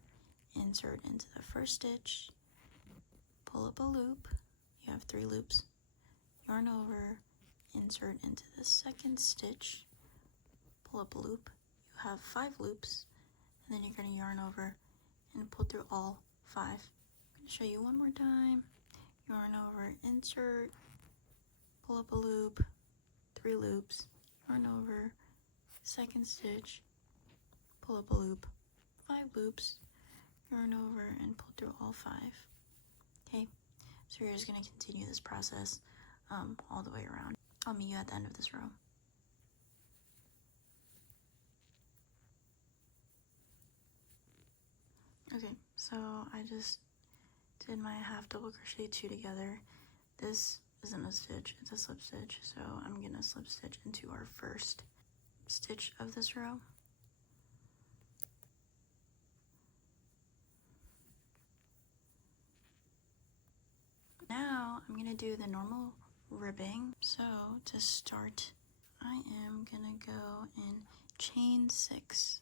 insert into the first stitch, pull up a loop, you have 3 loops, yarn over, insert into the second stitch, pull up a loop, you have 5 loops, and then you're going to yarn over and pull through all 5. I'm going to show you one more time. Yarn over, insert, pull up a loop, 3 loops, yarn over, second stitch, pull up a loop, 5 loops, yarn over and pull through all 5. Okay, so you're just going to continue this process all the way around. I'll meet you at the end of this row. Okay, so I just did my half double crochet 2 together. This isn't a stitch, it's a slip stitch, so I'm gonna slip stitch into our first stitch of this row. Now I'm gonna do the normal ribbing. So to start, I am gonna go and chain 6,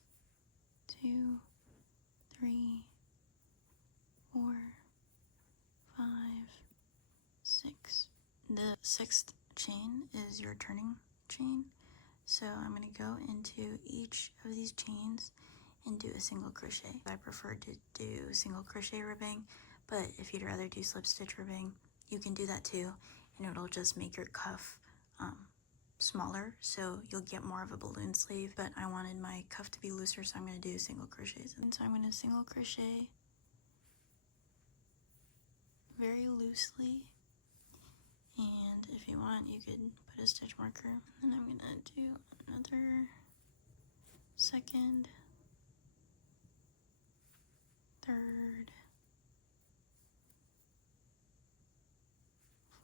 2, 3, 4, 5, 6. The 6th chain is your turning chain. So I'm going to go into each of these chains and do a single crochet. I prefer to do single crochet ribbing, but if you'd rather do slip stitch ribbing, you can do that too, and it'll just make your cuff smaller, so you'll get more of a balloon sleeve. But I wanted my cuff to be looser, so I'm going to do single crochets. And so I'm going to single crochet very loosely, and if you want, you could put a stitch marker. And then I'm going to do another second, third,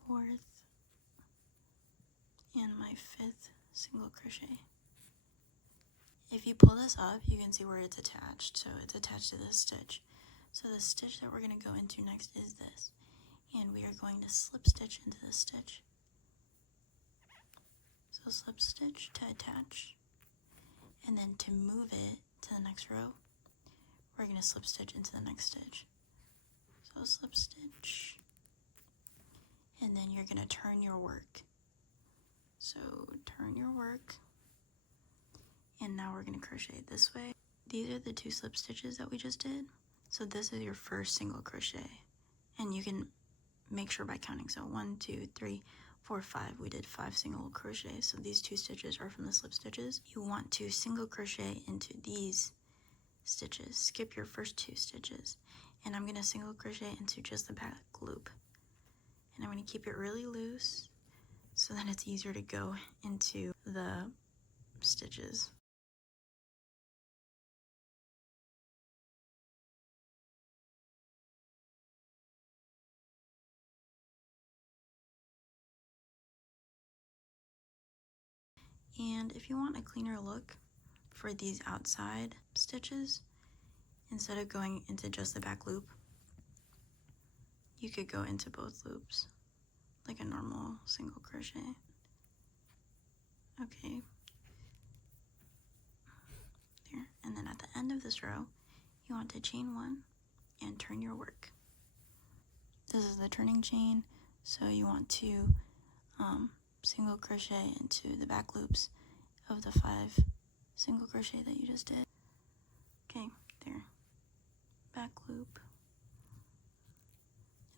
fourth, and my 5th single crochet. If you pull this up, you can see where it's attached. So it's attached to this stitch. So the stitch that we're going to go into next is this, and we are going to slip stitch into this stitch. So slip stitch to attach, and then to move it to the next row, we're going to slip stitch into the next stitch. So slip stitch, and then you're going to turn your work. So turn your work, and now we're going to crochet this way. These are the 2 slip stitches that we just did. So this is your first single crochet, and you can make sure by counting. So 1, 2, 3, 4, 5. We did 5 single crochets. So these 2 stitches are from the slip stitches. You want to single crochet into these stitches. Skip your first 2 stitches, and I'm going to single crochet into just the back loop, and I'm going to keep it really loose so that it's easier to go into the stitches. And if you want a cleaner look for these outside stitches, instead of going into just the back loop, you could go into both loops like a normal single crochet. Okay, there. And then at the end of this row, you want to chain 1 and turn your work. This is the turning chain, so you want to single crochet into the back loops of the 5 single crochet that you just did. Okay, there. Back loop.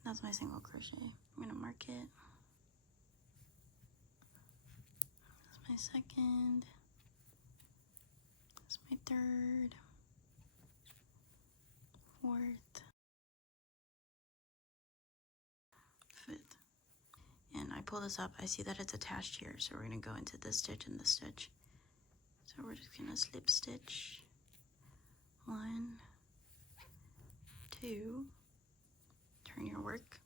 That's my single crochet. I'm gonna mark it. That's my second. That's my third, 4th, 5th. And I pull this up, I see that it's attached here, so we're gonna go into this stitch and this stitch. So we're just gonna slip stitch 1, 2, turn your work,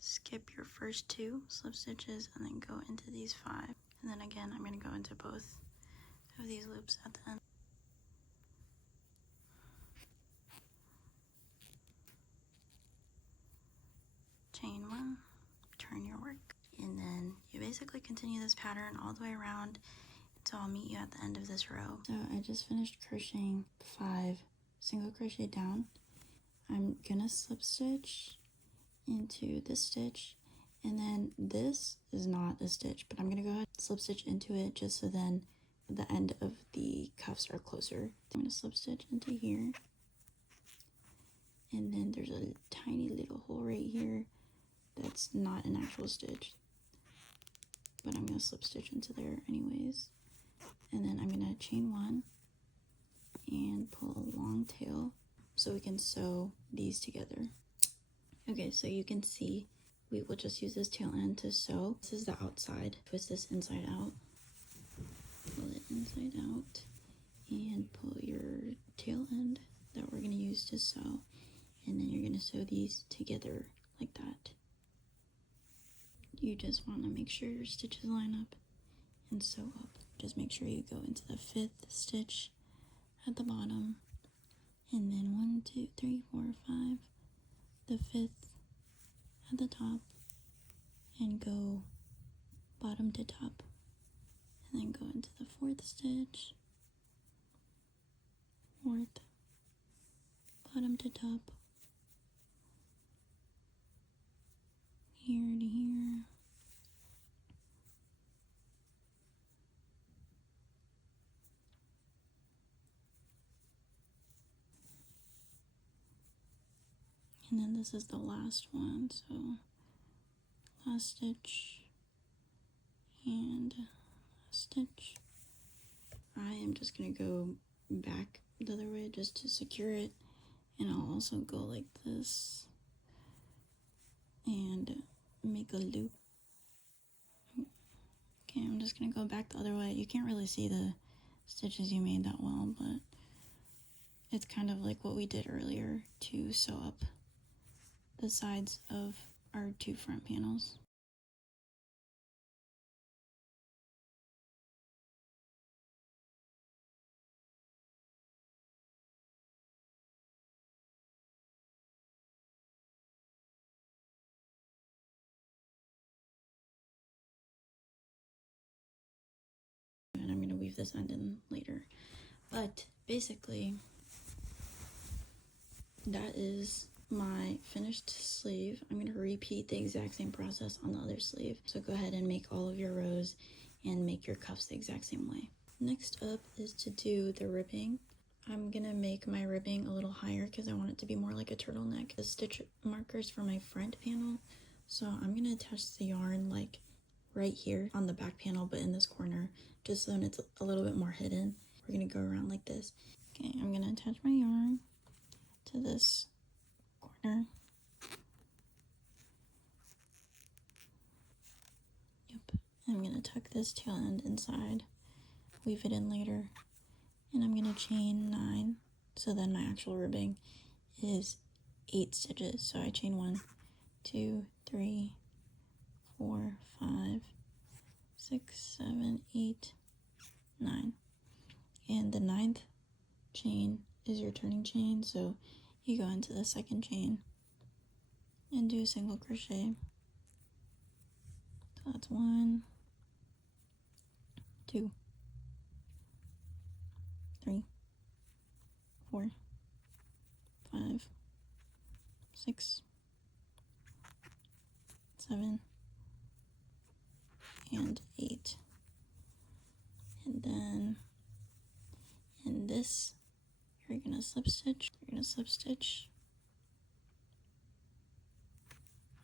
skip your first 2 slip stitches, and then go into these 5. And then again, I'm gonna go into both of these loops at the end. Chain 1, turn your work, and then you basically continue this pattern all the way around until I'll meet you at the end of this row. So I just finished crocheting 5 single crochet down. I'm gonna slip stitch into this stitch, and then this is not a stitch, but I'm gonna go ahead and slip stitch into it just so then the end of the cuffs are closer. I'm gonna slip stitch into here, and then there's a tiny little hole right here that's not an actual stitch, but I'm gonna slip stitch into there anyways. And then I'm gonna chain 1 and pull a long tail so we can sew these together. Okay, so you can see we will just use this tail end to sew. This is the outside. Twist this inside out. Pull it inside out and pull your tail end that we're going to use to sew. And then you're going to sew these together like that. You just want to make sure your stitches line up and sew up. Just make sure you go into the 5th stitch at the bottom, and then 1, 2, 3, 4, 5, the 5th at the top, and go bottom to top, and then go into the 4th stitch, 4th, bottom to top, here to here, and then this is the last one, so last stitch and last stitch. I am just gonna go back the other way just to secure it, and I'll also go like this and make a loop. Okay, I'm just gonna go back the other way. You can't really see the stitches you made that well, but it's kind of like what we did earlier to sew up the sides of our 2 front panels. And I'm gonna weave this end in later. But basically, that is my finished sleeve. I'm going to repeat the exact same process on the other sleeve. So go ahead and make all of your rows and make your cuffs the exact same way. Next up is to do the ribbing. I'm going to make my ribbing a little higher because I want it to be more like a turtleneck. The stitch markers for my front panel. So I'm going to attach the yarn like right here on the back panel, but in this corner, just so it's a little bit more hidden. We're going to go around like this. Okay, I'm going to attach my yarn to this corner. Yep. I'm going to tuck this tail end inside, weave it in later, and I'm going to chain 9, so then my actual ribbing is 8 stitches. So I chain 1, 2, 3, 4, 5, 6, 7, 8, 9. And the 9th chain is your turning chain, so you go into the 2nd chain and do a single crochet. So that's 1, 2, 3, 4, 5, 6, 7, and 8. And then in this, you're gonna slip stitch. You're gonna slip stitch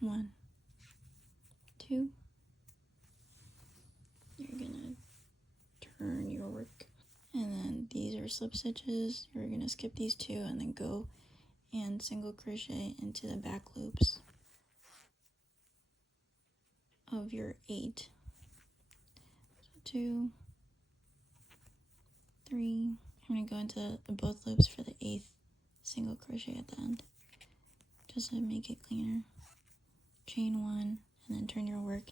1, 2. You're gonna turn your work, and then these are slip stitches. You're gonna skip these 2 and then go and single crochet into the back loops of your 8. So 2, 3. I'm gonna go into both loops for the 8th single crochet at the end, just to make it cleaner. Chain 1 and then turn your work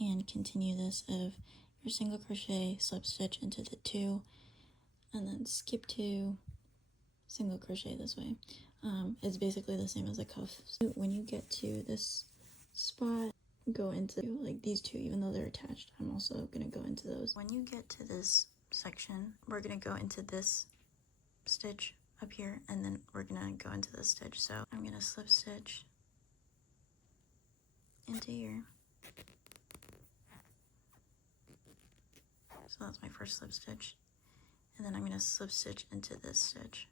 and continue this of your single crochet, slip stitch into the 2, and then skip 2, single crochet this way. It's basically the same as a cuff. So when you get to this spot, go into like these 2, even though they're attached. I'm also gonna go into those. When you get to this section, we're gonna go into this stitch up here, and then we're gonna go into this stitch. So I'm gonna slip stitch into here. So that's my first slip stitch, and then I'm gonna slip stitch into this stitch.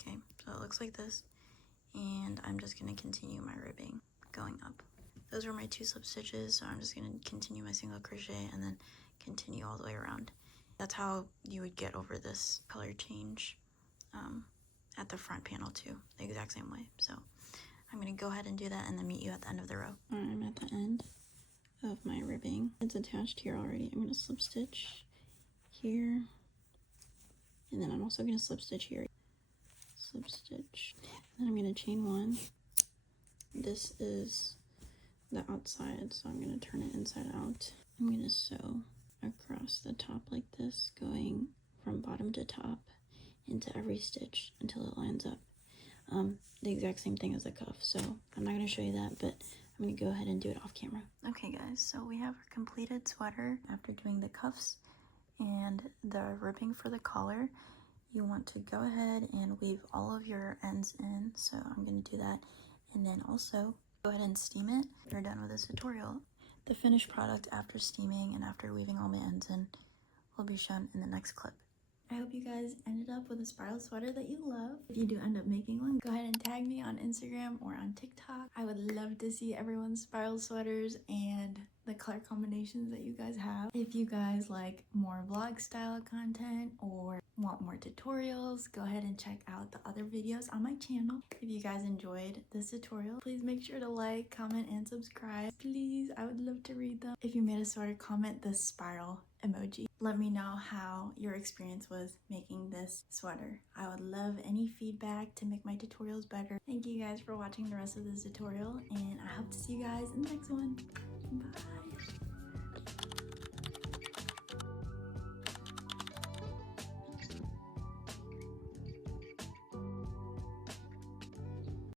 Okay, so it looks like this, and I'm just gonna continue my ribbing going up. Those were my 2 slip stitches, so I'm just gonna continue my single crochet and then continue all the way around. That's how you would get over this color change at the front panel too, the exact same way. So I'm gonna go ahead and do that and then meet you at the end of the row. I'm at the end of my ribbing. It's attached here already. I'm gonna slip stitch here, and then I'm also gonna slip stitch here. Slip stitch, and then I'm gonna chain one. This is the outside, so I'm gonna turn it inside out. I'm gonna sew across the top like this, going from bottom to top into every stitch until it lines up. The exact same thing as the cuff, so I'm not going to show you that, but I'm going to go ahead and do it off camera. Okay guys, so we have our completed sweater. After doing the cuffs and the ribbing for the collar, you want to go ahead and weave all of your ends in, so I'm going to do that, and then also go ahead and steam it. You're done with this tutorial. The finished product after steaming and after weaving all my ends in will be shown in the next clip. I hope you guys ended up with a spiral sweater that you love. If you do end up making one, go ahead and tag me on Instagram or on TikTok. I would love to see everyone's spiral sweaters and the color combinations that you guys have. If you guys like more vlog style content or want more tutorials, go ahead and check out the other videos on my channel. If you guys enjoyed this tutorial, please make sure to like, comment, and subscribe. Please, I would love to read them. If you made a sweater, comment the spiral emoji. Let me know how your experience was making this sweater. I would love any feedback to make my tutorials better. Thank you guys for watching the rest of this tutorial, and I hope to see you guys in the next one. Bye.